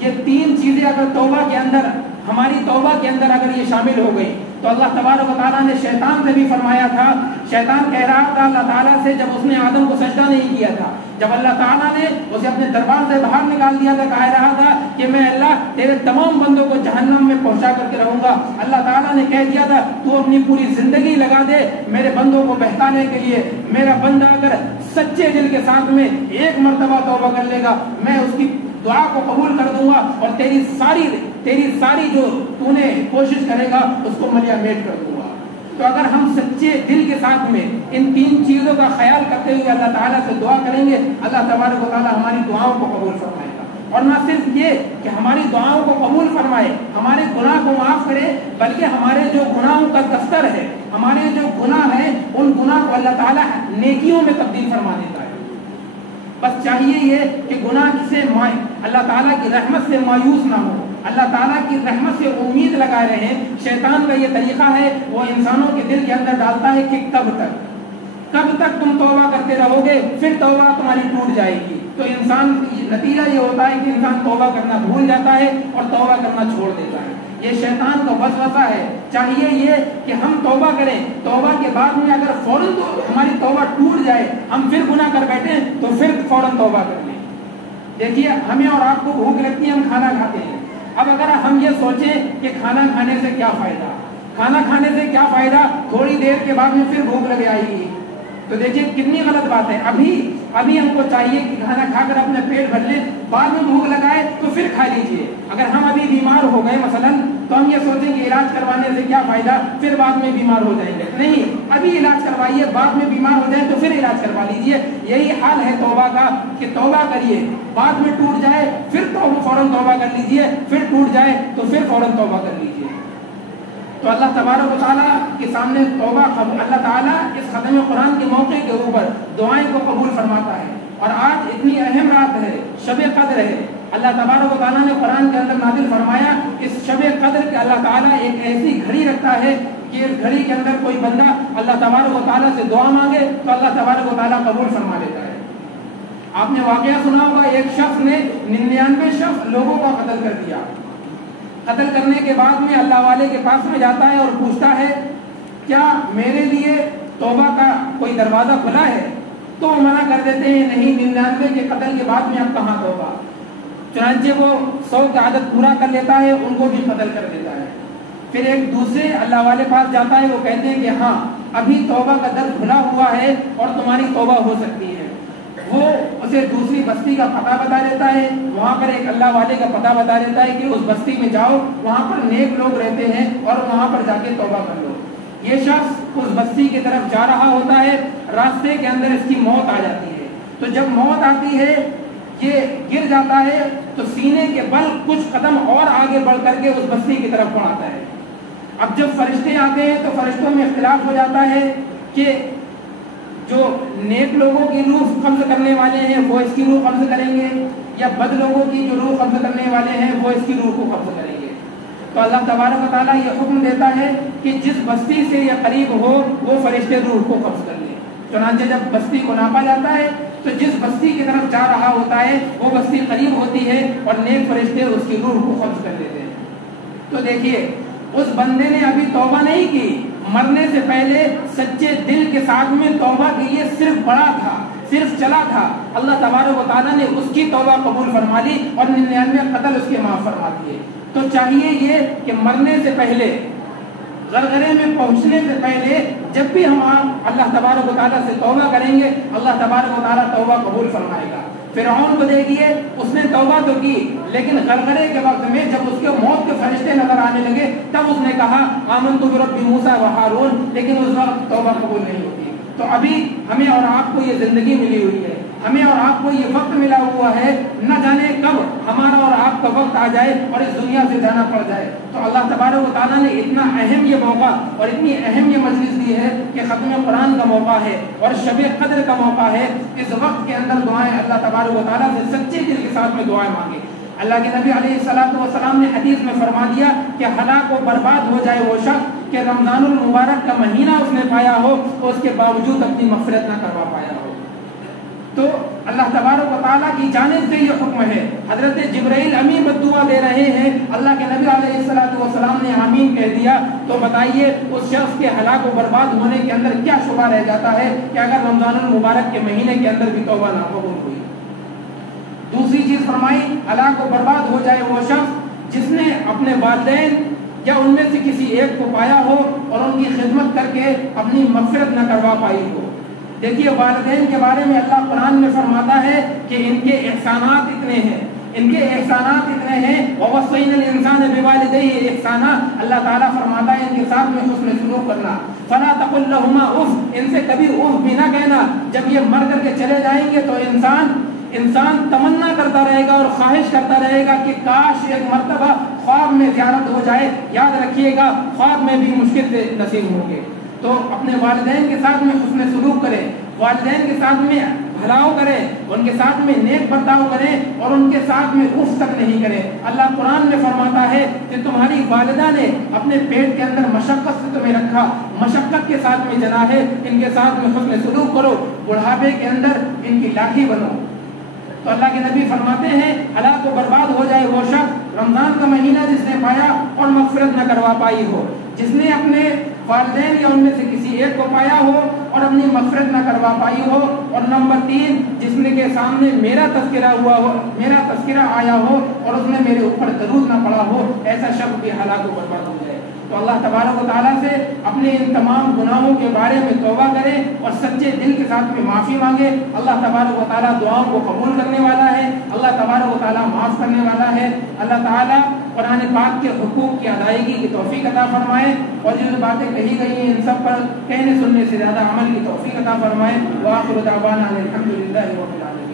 یہ تین چیزیں اگر توبہ کے اندر, ہماری توبہ کے اندر اگر یہ شامل ہو گئی تو اللہ تبارک و تعالیٰ نے شیطان سے بھی فرمایا تھا. شیطان کہہ رہا تھا اللہ تعالیٰ سے, جب اس نے آدم کو سجدہ نہیں کیا تھا, جب اللہ تعالیٰ نے اسے اپنے دربار سے باہر نکال دیا تھا, کہہ رہا تھا کہ میں اللہ تیرے تمام بندوں کو جہنم میں پہنچا کر کے رہوں گا. اللہ تعالیٰ نے کہہ دیا تھا تو اپنی پوری زندگی لگا دے میرے بندوں کو بہتانے کے لیے. میرا بندہ اگر سچے دل کے ساتھ میں ایک مرتبہ توبہ کر لے گا, میں اس کی دعا کو قبول کر دوں گا, اور تیری ساری جو تو نے کوشش کرے گا اس کو ملیا میٹ کر دوں گا. تو اگر ہم سچے دل کے ساتھ میں ان تین چیزوں کا خیال کرتے ہوئے اللہ تعالیٰ سے دعا کریں گے, اللہ تبارک و تعالیٰ ہماری دعاؤں کو قبول فرمائے گا. اور نہ صرف یہ کہ ہماری دعاؤں کو قبول فرمائے, ہمارے گناہ کو معاف کرے, بلکہ ہمارے جو گناہوں کا دفتر ہے, ہمارے جو گناہ ہیں ان گناہ کو اللہ تعالیٰ نیکیوں میں تبدیل فرما دیتا ہے. بس چاہیے یہ کہ گناہ سے اللہ تعالیٰ کی رحمت سے مایوس نہ ہو, اللہ تعالیٰ کی رحمت سے امید لگائے رہیں. شیطان کا یہ طریقہ ہے, وہ انسانوں کے دل کے اندر ڈالتا ہے کہ کب تک تم توبہ کرتے رہو گے, پھر توبہ تمہاری ٹوٹ جائے گی. تو انسان نتیجہ یہ ہوتا ہے کہ انسان توبہ کرنا بھول جاتا ہے اور توبہ کرنا چھوڑ دیتا ہے. یہ شیطان کا وسوسہ ہے. چاہیے یہ کہ ہم توبہ کریں, توبہ کے بعد میں اگر فوراً ہماری توبہ ٹوٹ جائے, ہم پھر گناہ کر بیٹھیں تو پھر فوراً توبہ کر لیں. دیکھیے ہمیں اور آپ کو بھوک لگتی ہے, ہم کھانا کھاتے ہیں. اب اگر ہم یہ سوچیں کہ کھانا کھانے سے کیا فائدہ, تھوڑی دیر کے بعد میں پھر بھوک لگ آئے گی, تو دیکھیے کتنی غلط بات ہے. ابھی ہم کو چاہیے کہ کھانا کھا کر اپنا پیٹ بھر لیں, بعد میں بھوک لگائے تو پھر کھا لیجیے. اگر ہم ابھی بیمار ہو گئے مثلاً, تو ہم یہ سوچیں کہ علاج کروانے سے کیا فائدہ, پھر بعد میں بیمار ہو جائیں گے. نہیں, ابھی علاج کروائیے, بعد میں بیمار ہو جائیں تو پھر علاج کروا لیجیے. یہی حال ہے توبہ کا کہ توبہ کریے, بعد میں ٹوٹ جائے پھر فوراً توبہ کر لیجیے, پھر ٹوٹ جائے تو پھر فوراً توبہ کر لیجیے. تو اللہ تبارک و تعالیٰ کے سامنے توبہ قبول, اللہ تعالیٰ اس ختم قرآن کے موقع کے اوپر دعائیں کو قبول فرماتا ہے. اور آج اتنی اہم رات ہے, شب قدر ہے. اللہ تبارک و تعالیٰ نے قرآن کے اندر نازل فرمایا, اس شب قدر کے اللہ تعالیٰ ایک ایسی گھڑی رکھتا ہے کہ اس گھڑی کے اندر کوئی بندہ اللہ تبارک و تعالیٰ سے دعا مانگے تو اللہ تبارک و تعالیٰ قبول فرما لیتا ہے. آپ نے واقعہ سنا ہوگا, ایک شخص نے 99 شخص لوگوں کا قتل کر دیا. قتل کرنے کے بعد میں اللہ والے کے پاس میں جاتا ہے اور پوچھتا ہے کیا میرے لیے توبہ کا کوئی دروازہ کھلا ہے. تو وہ منع کر دیتے ہیں نہیں 99 کے قتل کے بعد میں اب کہاں توبہ. چنانچہ وہ 100 کی عادت پورا کر لیتا ہے, ان کو بھی قتل کر دیتا ہے. پھر ایک دوسرے اللہ والے پاس جاتا ہے, وہ کہتے ہیں کہ ہاں ابھی توبہ کا در کھلا ہوا ہے اور تمہاری توبہ ہو سکتی ہے. وہ اسے دوسری بستی کا پتہ بتا دیتا ہے, وہاں پر ایک اللہ والے کا پتہ بتا دیتا ہے کہ اس بستی میں جاؤ, وہاں پر نیک لوگ رہتے ہیں اور وہاں پر جا کے توبہ کر لو. یہ شخص اس بستی کی طرف جا رہا ہوتا ہے, راستے کے اندر اس کی موت آ جاتی ہے. تو جب موت آتی ہے یہ گر جاتا ہے تو سینے کے بل کچھ قدم اور آگے بڑھ کر کے اس بستی کی طرف بڑھاتا ہے. اب جب فرشتے آتے ہیں تو فرشتوں میں اختلاف ہو جاتا ہے کہ جو نیک لوگوں کی روح قبض کرنے والے ہیں وہ اس کی روح قبض کریں گے, یا بد لوگوں کی جو روح قبض کرنے والے ہیں وہ اس کی روح کو قبض کریں گے. تو اللہ تبارک و تعالیٰ یہ حکم دیتا ہے کہ جس بستی سے یہ قریب ہو وہ فرشتے روح کو قبض کر لیں. چنانچہ جب بستی کو ناپا جاتا ہے تو جس بستی کی طرف جا رہا ہوتا ہے وہ بستی قریب ہوتی ہے اور نیک فرشتے اس کی روح کو قبض کر لیتے ہیں. تو دیکھیے اس بندے نے ابھی توبہ نہیں کی, مرنے سے پہلے سچے دل کے ساتھ میں توبہ کے لیے صرف بڑا تھا, صرف چلا تھا. اللہ تبارک و تعالیٰ نے اس کی توبہ قبول فرما لی اور 99 قتل اس کے معاف فرما دیے. تو چاہیے یہ کہ مرنے سے پہلے, غرغرے میں پہنچنے سے پہلے جب بھی ہم اللہ تبارک و تعالیٰ سے توبہ کریں گے اللہ تبارک و تعالیٰ توبہ قبول فرمائے گا. فرعون کو دیکھیے, اس نے توبہ تو کی لیکن غرغرے کے وقت میں جب اس کے موت کے فرشتے نظر آنے لگے تب اس نے کہا آمنت برب موسیٰ و ہارون, لیکن اس وقت توبہ قبول نہیں ہوتی. تو ابھی ہمیں اور آپ کو یہ زندگی ملی ہوئی ہے, ہمیں اور آپ کو یہ وقت ملا ہوا ہے, نہ جانے کب ہمارا اور آپ کا وقت آ جائے اور اس دنیا سے جانا پڑ جائے. تو اللہ تبارک و تعالیٰ نے اتنا اہم یہ موقع اور اتنی اہم یہ مجلس دی ہے کہ ختم قرآن کا موقع ہے اور شب قدر کا موقع ہے. اس وقت کے اندر دعائیں اللہ تبارک و تعالیٰ سے سچے دل کے ساتھ میں دعائیں مانگیں. اللہ کے نبی علیہ السلام نے حدیث میں فرما دیا کہ ہلاک و برباد ہو جائے وہ شخص کہ رمضان المبارک کا مہینہ اس نے پایا ہو اور اس کے باوجود اپنی مغفرت نہ کروا پایا ہو. تو اللہ تبارک و تعالیٰ کی جانب سے یہ حکم ہے. حضرت جبرائیل امین بدعا دے رہے ہیں, اللہ کے نبی علیہ السلام نے آمین کہہ دیا. تو بتائیے اس شخص کے ہلاک و برباد ہونے کے اندر کیا شبہ رہ جاتا ہے کہ اگر رمضان المبارک کے مہینے کے اندر بھی توبہ نہ قبول ہوئی. دوسری چیز فرمائی, ہلاک و برباد ہو جائے وہ شخص جس نے اپنے والدین یا ان میں سے کسی ایک کو پایا ہو اور ان کی خدمت کر کے اپنی مغفرت نہ کروا پائی ہو. دیکھیے والدین کے بارے میں اللہ قرآن میں فرماتا ہے کہ ان کے احسانات اتنے ہیں, ان کے احسانات اتنے ہیں. وَوَصَّيْنَا الْإِنسَانَ بِوَالِدَيْهِ إِحْسَانًا, اللہ تعالیٰ فرماتا ہے ان کے ساتھ میں حسن سلوک کرنا. فَلَا تَقُلْ لَهُمَا اُف, ان سے کبھی اف بھی نہ کہنا. جب یہ مر کر کے چلے جائیں گے تو انسان تمنا کرتا رہے گا اور خواہش کرتا رہے گا کہ کاش ایک مرتبہ خواب میں زیارت ہو جائے. یاد رکھیے گا خواب میں بھی مشکل سے نصیب ہوں گے. تو اپنے والدین کے ساتھ میں حسن سلوک کریں, والدین کے ساتھ میں بھلاؤ کریں, ان کے ساتھ میں نیک برتاؤ کریں اور ان کے ساتھ میں اف تک نہیں کریں. اللہ قرآن میں فرماتا ہے کہ تمہاری والدہ نے اپنے پیٹ کے اندر مشقت سے تمہیں رکھا, مشقت کے ساتھ میں جنا ہے, ان کے ساتھ میں حسن سلوک کرو, بڑھاپے کے اندر ان کی لاٹھی بنو. تو اللہ کے نبی فرماتے ہیں ہلاک و برباد ہو جائے وہ شخص رمضان کا مہینہ جس نے پایا اور مغفرت نہ کروا پائی ہو, جس نے اپنے والدین یا ان میں سے کسی ایک کو پایا ہو اور اپنی مغفرت نہ کروا پائی ہو. اور نمبر 3, جس نے کے سامنے میرا تذکرہ ہوا ہو, میرا تذکرہ آیا ہو اور اس نے میرے اوپر درود نہ پڑا ہو, ایسا شخص بھی ہلاک و برباد ہو جائے. تو اللہ تبارک و تعالیٰ سے اپنے ان تمام گناہوں کے بارے میں توبہ کریں اور سچے دل کے ساتھ میں معافی مانگے. اللہ تبارک و تعالیٰ دعاؤں کو قبول کرنے والا ہے, اللہ تبارک و تعالیٰ معاف کرنے والا ہے. اللہ تعالیٰ قرآن پاک کے حقوق کی ادائیگی کی توفیق عطا فرمائے اور جو باتیں کہی گئی ہیں ان سب پر کہنے سننے سے زیادہ عمل کی توفیق عطا فرمائے. وآخر دعوانا الحمدللہ رب العالمین.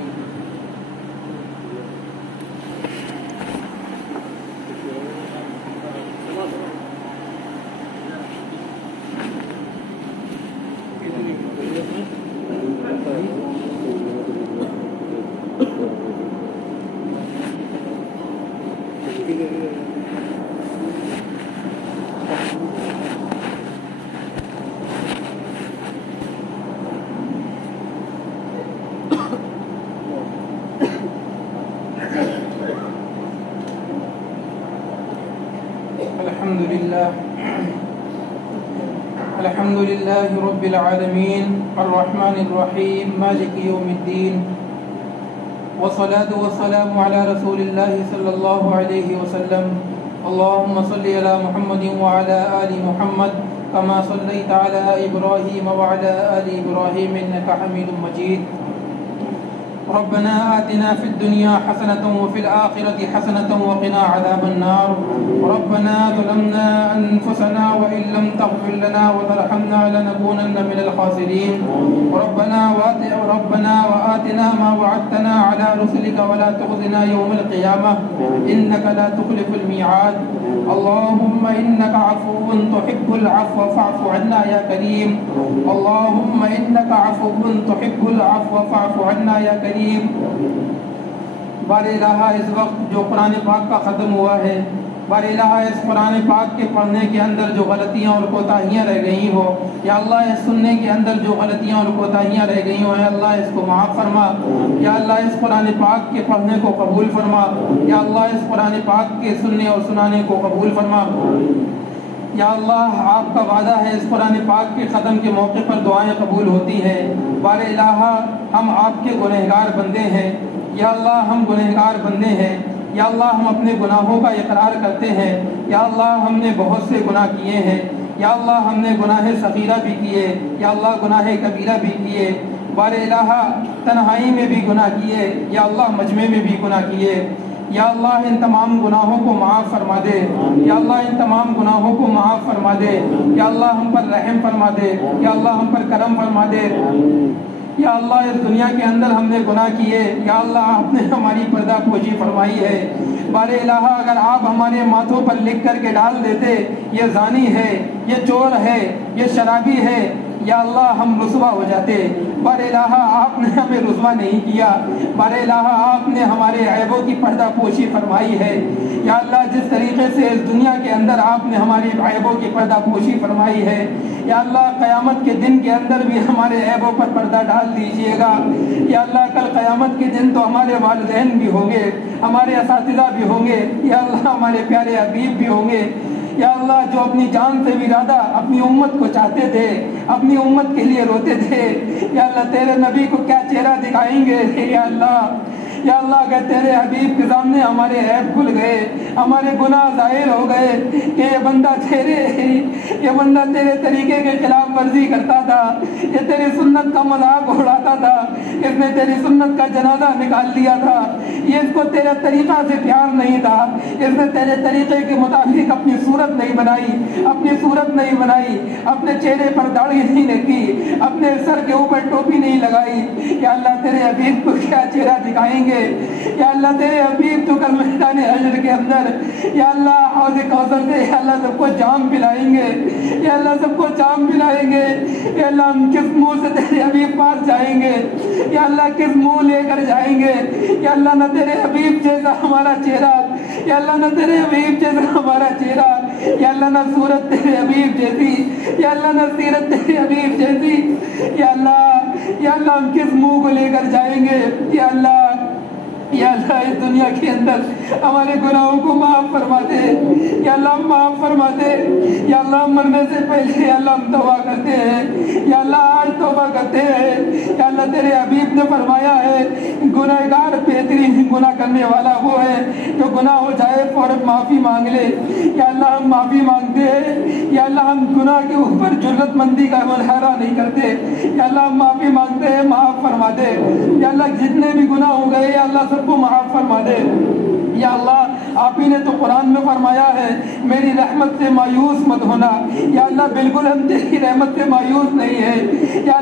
الحمد لله رب العالمين الرحمن الرحيم مالك يوم الدين والصلاة والسلام على رسول الله صلى الله عليه وسلم اللهم صل على محمد وعلى آل محمد كما صليت على إبراهيم وعلى آل إبراهيم إنك حميد مجيد ربنا آتنا في الدنيا حسنة وفي الآخرة حسنة وقنا عذاب النار ربنا ظلمنا أنفسنا وإن لم تغفر لنا وترحمنا لنكونن من الخاسرين ربنا وآتنا ما وعدتنا على رسلك ولا تخزنا يوم القيامة إنك لا تخلف الميعاد اللهم إنك عفو تحب العفو فاعف عنا يا كريم اللهم إنك عفو تحب العفو فاعف عنا يا كريم بار الہ اس وقت جو قرآن پاک کا ختم ہوا ہے بار الہ اس قرآن پاک کے پڑھنے کے اندر جو غلطیاں اور کوتاہیاں رہ گئی ہو یا اللہ اس سننے کے اندر جو غلطیاں اور کوتاہیاں رہ گئی ہو یا اللہ اس کو معاف فرما یا اللہ اس قرآن پاک کے پڑھنے کو قبول فرما یا اللہ اس قرآن پاک کے سننے اور سنانے کو قبول فرما یا اللہ آپ کا وعدہ ہے اس قرآن پاک کے ختم کے موقع پر دعائیں قبول ہوتی ہیں بار الہ ہم آپ کے گنہگار بندے ہیں یا اللہ ہم گنہگار بندے ہیں یا اللہ ہم اپنے گناہوں کا اقرار کرتے ہیں یا اللہ ہم نے بہت سے گناہ کیے ہیں یا اللہ ہم نے گناہ صغیرہ بھی کیے یا اللہ گناہ کبیرہ بھی کیے بار الہ تنہائی میں بھی گناہ کیے یا اللہ مجمع میں بھی گناہ کیے یا اللہ ان تمام گناہوں کو معاف فرما دے یا اللہ ان تمام گناہوں کو معاف فرما دے یا اللہ ہم پر رحم فرما دے یا اللہ ہم پر کرم فرما دے یا اللہ اس دنیا کے اندر ہم نے گناہ کیے یا اللہ آپ نے ہماری پردہ پوشی فرمائی ہے بار الہ اگر آپ ہمارے ماتھوں پر لکھ کر کے ڈال دیتے یہ زانی ہے یہ چور ہے یہ شرابی ہے یا اللہ ہم رسوا ہو جاتے بار الہ آپ نے ہمیں رسوا نہیں کیا بار الہ آپ نے ہمارے عیبوں کی پردہ پوشی فرمائی ہے یا اللہ جس طریقے سے اس دنیا کے اندر آپ نے ہماری عیبوں کی پردہ پوشی فرمائی ہے یا اللہ قیامت کے دن کے اندر بھی ہمارے عیبوں پر پردہ ڈال دیجیے گا یا اللہ کل قیامت کے دن تو ہمارے والدین بھی ہوں گے ہمارے اساتذہ بھی ہوں گے یا اللہ ہمارے پیارے حبیب بھی ہوں گے یا اللہ جو اپنی جان سے بھی زیادہ اپنی امت کو چاہتے تھے اپنی امت کے لیے روتے تھے یا اللہ تیرے نبی کو کیا چہرہ دکھائیں گے یا اللہ اگر تیرے حبیب کے سامنے ہمارے عیب کھل گئے ہمارے گناہ ظاہر ہو گئے کہ یہ بندہ تیرے طریقے کے خلاف ورزی کرتا تھا یہ تیری سنت کا مذاق اڑاتا تھا اس نے تیری سنت کا جنازہ نکال لیا تھا یہ اس کو تیرے طریقہ سے پیار نہیں تھا اس نے تیرے طریقے کے مطابق اپنی صورت نہیں بنائی اپنے چہرے پر داڑھی نہیں رکھی اپنے سر کے اوپر ٹوپی نہیں لگائی یا اللہ تیرے حبیب کو کیا چہرہ دکھائیں گے یا اللہ تیرے حبیب تو کل میدان حشر کے اندر یا اللہ حوض کوثر سے یا اللہ سب کو جام پلائیں گے یا اللہ ہم کس منہ سے تیرے حبیب پاس جائیں گے یا اللہ کس منہ لے کر جائیں گے یا اللہ نہ تیرے حبیب جیسا ہمارا چہرہ یا اللہ نہ تیرے حبیب جیسا ہمارا چہرہ یا اللہ نہ صورت تیرے حبیب جیسی یا اللہ نہ سیرت تیرے حبیب جیسی یا اللہ ہم کس منہ کو لے کر جائیں گے یا اللہ اس دنیا کے اندر ہمارے گناہوں کو معاف فرما دے یا اللہ ہم معاف فرما دے یا اللہ مرنے سے پہلے یا اللہ ہم توبہ کرتے ہیں یا اللہ آج توبہ کرتے ہیں یا اللہ تیرے حبیب نے فرمایا ہے گناہگار بہترین گناہ کرنے والا وہ ہے جو گناہ ہو جائے فوراً معافی مانگ لے یا اللہ ہم معافی مانگتے ہیں یا اللہ ہم گناہ کے اوپر جرات مندی کا مظاہرہ نہیں کرتے یا اللہ ہم معافی مانگتے ہیں معاف فرما دے یا اللہ جتنے بھی گناہ ہو گئے یا اللہ سب کو معاف فرما دے یا اللہ آپ ہی نے تو قرآن میں فرمایا ہے میری رحمت سے مایوس مت ہونا یا اللہ بالکل ہم تیری رحمت سے مایوس نہیں ہے یا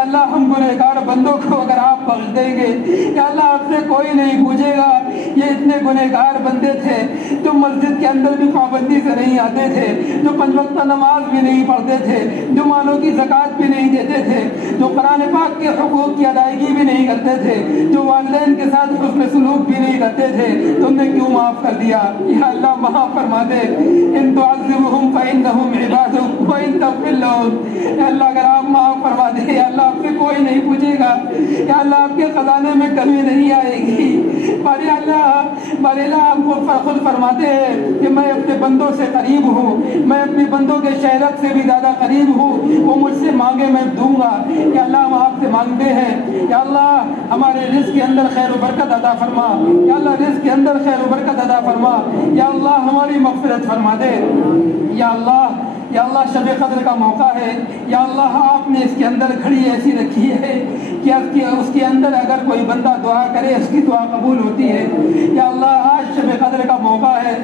اللہ ہم گنہگار بندوں کو اگر آپ بخش دیں گے یا اللہ آپ سے کوئی نہیں پوچھے گا یہ اتنے گنہگار بندے تھے جو مسجد کے اندر بھی پابندی سے نہیں آتے تھے جو 5 وقت نماز بھی نہیں پڑھتے تھے جو مالوں کی زکوٰۃ بھی نہیں دیتے تھے جو قرآن پاک کے حقوق کی ادائیگی بھی نہیں کرتے تھے جو والدین کے ساتھ حسن سلوک بھی نہیں کرتے تھے تم نے کیوں معاف کر دیا یا اللہ معاف فرما دے ان تعذبهم فانهم عبادك وإن تغفر لهم، یا اللہ اگر آپ معاف فرما دیں یا اللہ آپ سے کوئی نہیں پوچھے گا، یا اللہ آپ کے خزانے میں کمی نہیں آئے گی۔ بارے اللہ آپ خود فرماتے ہیں کہ میں اپنے بندوں سے قریب ہوں، میں اپنے بندوں کے شہرت سے بھی زیادہ قریب ہوں، وہ مجھ سے مانگے میں دوں گا۔ یا اللہ ہم آپ سے مانگتے ہیں یا اللہ ہمارے رزق کے اندر خیر و برکت عطا فرما، یا اللہ رزق کے اندر خیر و برکت عطا فرما، یا اللہ ہماری مغفرت فرما دے۔ یا اللہ شب قدر کا موقع ہے، یا اللہ آپ نے اس کے اندر گھڑی ایسی رکھی ہے کہ اس کے اندر اگر کوئی بندہ دعا کرے اس کی دعا قبول ہوتی ہے۔ یا اللہ آج شب قدر کا موقع ہے،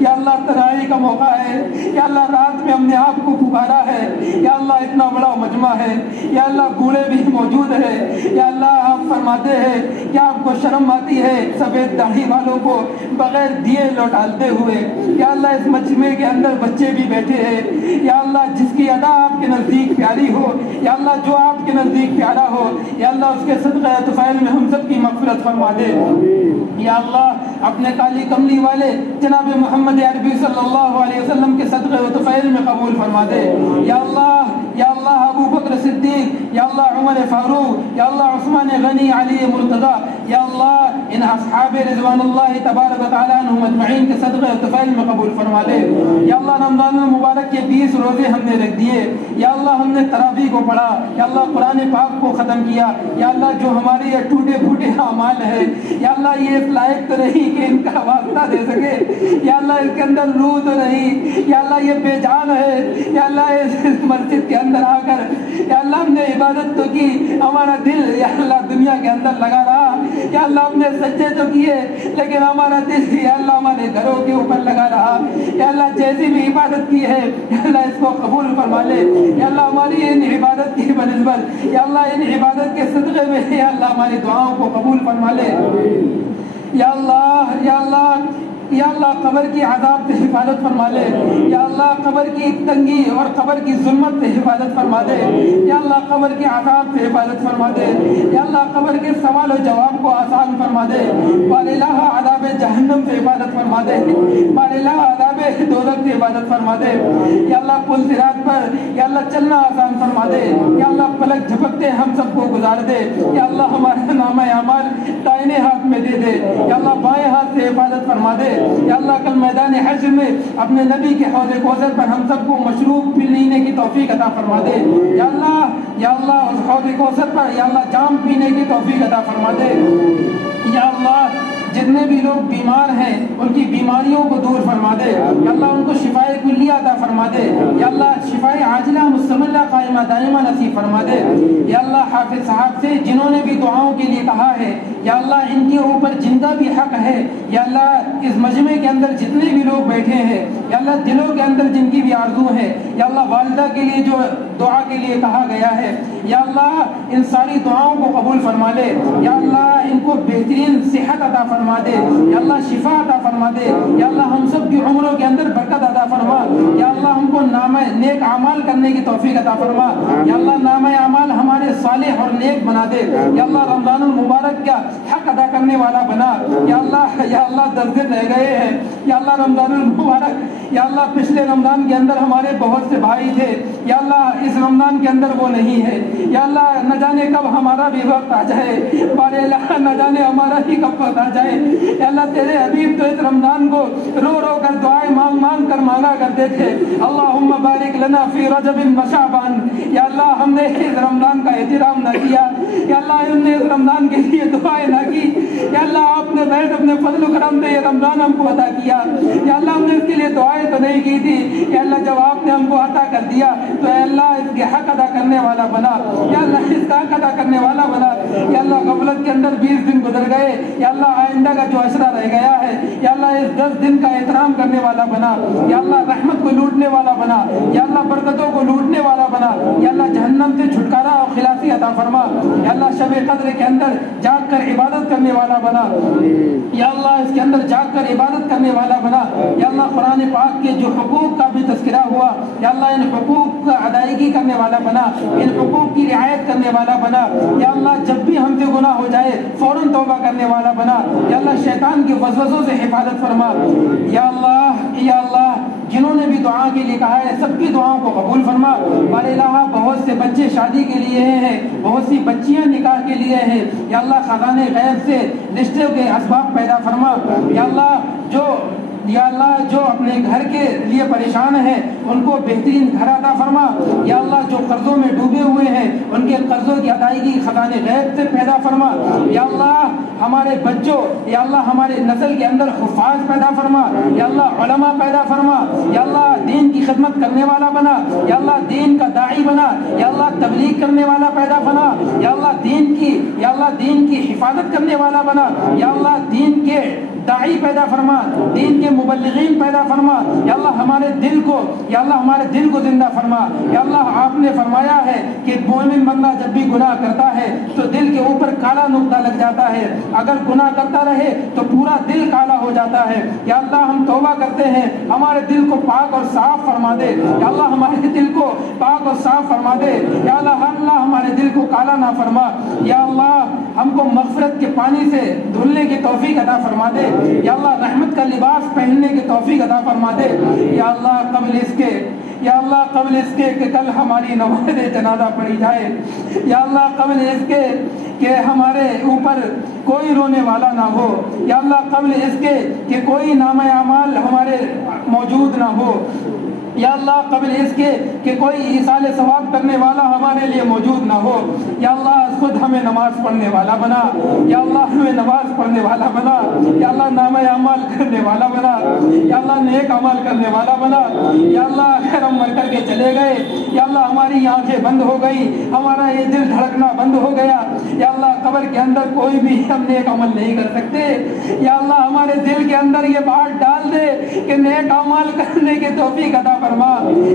یا اللہ تراویح کا موقع ہے، یا اللہ رات میں ہم نے آپ کو پکارا ہے، یا اللہ اتنا بڑا مجمع ہے، یا اللہ بوڑھے بھی موجود ہے، یا اللہ آپ فرماتے ہیں کہ آپ کو شرم آتی ہے سفید داڑھی والوں کو بغیر دیے لوٹالتے ہوئے۔ یا اللہ اس مجمع کے اندر بچے بھی بیٹھے ہیں، یا اللہ جس کی ادا آپ کے نزدیک پیاری ہو، یا اللہ جو آپ کے نزدیک پیارا ہو، یا اللہ اس کے صدقہ طفیل میں ہم سب کی مغفرت فرما دے۔ یا اللہ اپنے کالی کملی والے جناب محمد عربی صلی اللہ علیہ وسلم کے صدقہ طفیل میں قبول فرما دے۔ یا اللہ ابو بکر صدیق، یا اللہ عمر فاروق، یا اللہ عثمان غنی، علی مرتضی، یا اللہ ان اصحاب رضوان اللہ تبارک و تعالیٰ عنہم اجمعین کے صدقہ طفیل میں قبول فرما دے۔ یا اللہ رمضان المبارک کے 20 روزے ہم نے رکھ دیے، یا اللہ ہم نے تراویح کو پڑھا، یا اللہ قرآن پاک کو ختم کیا، یا اللہ جو ہمارے یہ ٹوٹے پھوٹے اعمال ہیں یا اللہ یہ اس لائق تو نہیں کہ ان کا واسطہ دے سکے، یا اللہ اس کے اندر روح تو نہیں، یا اللہ یہ بے جان ہے، یا اللہ اس مسجد کے اندر آ کر یا اللہ ہم نے عبادت تو کی، ہمارا دل یا اللہ دنیا کے اندر لگا رہا، یا اللہ ہم نے سجدے تو کیے لیکن ہمارا دل یا اللہ ہمارے گھروں کے اوپر لگا رہا، یا اللہ جیسی بھی عبادت کی ہے یا اللہ اس کو قبول فرما لے، یا اللہ ہماری ان عبادت کی بنسبت یا اللہ ان عبادت کے صدقے میں یا اللہ ہماری دعاؤں کو قبول فرما لے۔ یا اللہ قبر کی عذاب سے حفاظت فرما لے، یا اللہ قبر کی تنگی اور قبر کی ظلمت سے حفاظت فرما دے، یا اللہ قبر کی عذاب سے حفاظت فرما دے، یا اللہ قبر کے سوال و جواب کو آسان فرما دے، باللہ عذاب جہنم سے حفاظت فرما دے، باللہ عذاب دوزخ سے حفاظت فرما دے، یا اللہ پل صراط پر یا اللہ چلنا آسان فرما دے، یا اللہ پلک جھپکتے ہم سب کو گزار دے، یا اللہ ہمارا نامہ اعمال دائنے ہاتھ میں دے دے، یا اللہ بائیں ہاتھ سے حفاظت فرما دے، یا اللہ کل میدان حشر میں اپنے نبی کے حوض کوثر پر ہم سب کو مشروب پینے کی توفیق عطا فرما دے، یا اللہ اس حوض کوثر پر یا اللہ جام پینے کی توفیق عطا فرما دے، یا اللہ جتنے بھی لوگ بیمار ہیں ان کی بیماریوں کو دور فرما دے، یا اللہ ان کو شفائے کلیہ عطا فرما دے، یا اللہ شفائے عاجلہ مستمرہ قائمہ دائمہ نصیب فرما دے، یا اللہ حافظ صاحب سے جنہوں نے بھی دعاؤں کے لیے کہا ہے یا اللہ ان کے اوپر جن کا بھی حق ہے، یا اللہ اس مجمع کے اندر جتنے بھی لوگ بیٹھے ہیں یا اللہ دلوں کے اندر جن کی بھی آرزو ہے، یا اللہ والدہ کے لیے جو دعا کے لیے کہا گیا ہے یا اللہ ان ساری دعاؤں کو قبول فرما لے، یا اللہ ان کو بہترین صحت عطا فرما دے، یا اللہ شفا عطا فرما دے، یا اللہ ہم سب کی عمروں کے اندر برکت عطا فرما، یا اللہ ہم کو نیک اعمال کرنے کی توفیق عطا فرما، یا اللہ نامہ اعمال ہمارے صالح اور نیک بنا دے، یا اللہ رمضان المبارک کا حق ادا کرنے والا بنا، یا اللہ 10 دن رہ گئے ہیں یا اللہ رمضان المبارک، یا اللہ پچھلے رمضان کے اندر ہمارے بہت سے بھائی تھے یا اللہ اس رمضان کے اندر وہ نہیں ہے، یا اللہ نہ جانے کب ہمارا بھی وقت آ جائے، بارے اللہ نہ جانے ہمارا ہی کب وقت آ جائے، یا اللہ تیرے حبیب تو اس رمضان کو رو رو کر دعائیں مانگ کر مانگا کرتے تھے، اللہم بارک لنا فی رجب و شعبان، یا اللہ ہم نے اس رمضان کا احترام نہ کیا، یا اللہ ہم نے اس رمضان کے لیے دعائیں نہ کی، یا اللہ آپ نے بیٹھ اپنے فضل و کرم سے یہ رمضان ہم کو عطا کیا، یا اللہ ہم نے اس کے لیے دعائیں تو نہیں کی تھی، یا اللہ جب آپ نے ہم کو عطا کر دیا تو اے اللہ اس کے حق ادا کرنے والا بنا، یا اللہ اس کا حق ادا کرنے والا بنا، یا اللہ غفلت کے اندر 20 دن گزر گئے، یا اللہ آئندہ کا جو عشرہ رہ گیا ہے یا اللہ اس 10 دن کا احترام کرنے والا بنا، یا اللہ رحمت کو لوٹنے والا بنا، یا اللہ برکتوں کو لوٹنے والا بنا، یا اللہ جہنم سے چھٹکارا اور خلاصی عطا فرما، یا اللہ شب قدر کے اندر جاگ کر عبادت کرنے والا بنا، یا اللہ اس کے اندر جاگ کر عبادت کرنے والا بنا، یا اللہ قرآن پاک کے جو حقوق کا بھی تذکرہ ہوا یا اللہ ان حقوق کا ادائیگی کرنے والا بنا، ان حقوق کی رعایت کرنے والا بنا، یا اللہ جب بھی ہم سے گناہ ہو جائے فوراً توبہ کرنے والا بنا، یا اللہ شیطان کے وسوسوں سے حفاظت فرما، یا اللہ جنہوں نے بھی دعا کے لیے کہا ہے سب کی دعاؤں کو قبول فرما۔ بار الہ بہت سے بچے شادی کے لیے ہیں، بہت سی بچیاں نکاح کے لیے ہیں، یا اللہ خزانے غیب سے رشتوں کے اسباب پیدا فرما۔ یا اللہ جو اپنے گھر کے لیے پریشان ہیں ان کو بہترین گھر عطا فرما۔ یا اللہ جو قرضوں میں ڈوبے ہوئے ہیں ان کے قرضوں کی ادائیگی خزانے غیب سے پیدا فرما۔ یا اللہ ہمارے بچوں، یا اللہ ہمارے نسل کے اندر حفاظ پیدا فرما۔ یا اللہ علماء پیدا فرما۔ یا اللہ دین کی خدمت کرنے والا بنا۔ یا اللہ دین کا داعی بنا۔ یا اللہ تبلیغ کرنے والا پیدا بنا۔ یا اللہ دین کی حفاظت کرنے والا بنا۔ یا اللہ دین کے داعی پیدا فرما، دین کے مبلغین پیدا فرما۔ یا اللہ ہمارے دل کو زندہ فرما۔ یا اللہ آپ نے فرمایا ہے کہ مومن بندہ جب بھی گناہ کرتا ہے تو دل کے اوپر کالا نقطہ لگ جاتا ہے، اگر گناہ کرتا رہے تو پورا دل کالا ہو جاتا ہے۔ یا اللہ ہم توبہ کرتے ہیں، ہمارے دل کو پاک اور صاف فرما دے۔ یا اللہ ہمارے دل کو پاک اور صاف فرما دے۔ یا اللہ ہمارے دل کو کالا نہ فرما۔ یا اللہ ہم کو مغفرت کے پانی سے دھلنے کی توفیق عطا فرما دے۔ یا اللہ رحمت کا لباس پہننے کی توفیق عطا فرما دے۔ یا اللہ قبل اس کے کہ کل ہماری نماز جنازہ پڑھی جائے، یا اللہ قبل اس کے کہ ہمارے اوپر کوئی رونے والا نہ ہو، یا اللہ قبل اس کے کہ کوئی نامہ اعمال ہمارے موجود نہ ہو، یا اللہ قبل اس کے کہ کوئی ایصال ثواب کرنے والا ہمارے لیے موجود نہ ہو۔ یا اللہ خود ہمیں نماز پڑھنے والا بنا۔ یا اللہ ہمیں نماز پڑھنے والا بنا۔ یا اللہ نامہ اعمال کرنے والا بنا۔ یا اللہ نیک عمل کرنے والا بنا۔ یا اللہ اگر ہم مر کر کے چلے گئے، یا اللہ ہماری آنکھیں بند ہو گئی، ہمارا یہ دل دھڑکنا بند ہو گیا، یا اللہ قبر کے اندر کوئی بھی ہم نیک عمل نہیں کر سکتے، یا اللہ ہمارے دل کے اندر یہ بات ڈال دے کہ نیک عمل کرنے کی توفیق عطا فرما۔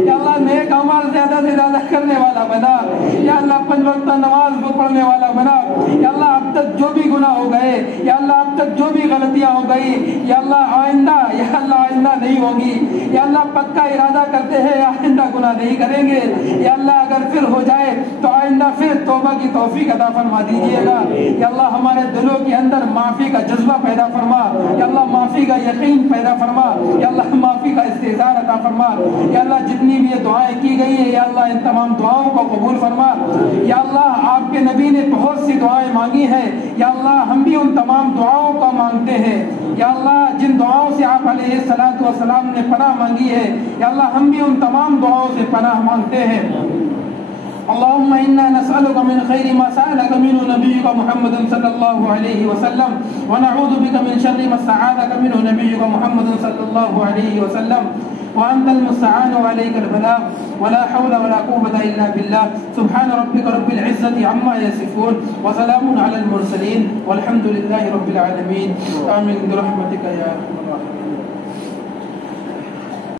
یا اللہ نیک عمل زیادہ سے زیادہ کرنے والا بنا۔ یا اللہ 5 وقت نماز کو پڑھنے والا بنا۔ یا اللہ اب تک جو بھی گناہ ہو گئے، یا اللہ اب تک جو بھی غلطیاں ہو گئی، یا اللہ آئندہ نہیں ہوگی، یا اللہ پکا ارادہ کرتے ہیں آئندہ گناہ نہیں کریں گے، یا اللہ اگر پھر ہو جائے تو آئندہ پھر توبہ کی توفیق عطا فرما دیجیے گا۔ یا اللہ ہمارے دلوں کے اندر معافی کا جذبہ پیدا فرما۔ یا اللہ معافی کا یقین پیدا فرما۔ یا اللہ معافی کا استحضار عطا فرما۔ یا اللہ جتنی بھی یہ دعائیں کی گئی ہیں، یا اللہ ان تمام دعاؤں کو قبول فرما۔ یا اللہ آپ کے نبی نے بہت سی دعائیں مانگی ہیں، یا اللہ ہم بھی ان تمام دعاؤں کو مانگتے ہیں۔ یا اللہ جن دعاؤں سے آپ علیہ الصلوۃ والسلام نے پناہ مانگی ہے، یا اللہ ہم بھی ان تمام دعاؤں سے پناہ مانگتے ہیں۔ اللهم إنا نسألك من خير ما سألك منه نبيك محمد صلى الله عليه وسلم، ونعوذ بك من شر ما استعاذك منه نبيك محمد صلى الله عليه وسلم، وأنت المستعان وعليك البلاغ، ولا حول ولا قوة إلا بالله۔ سبحان ربك رب العزة عما يصفون، وسلام على المرسلين، والحمد لله رب العالمين، آمين برحمتك يا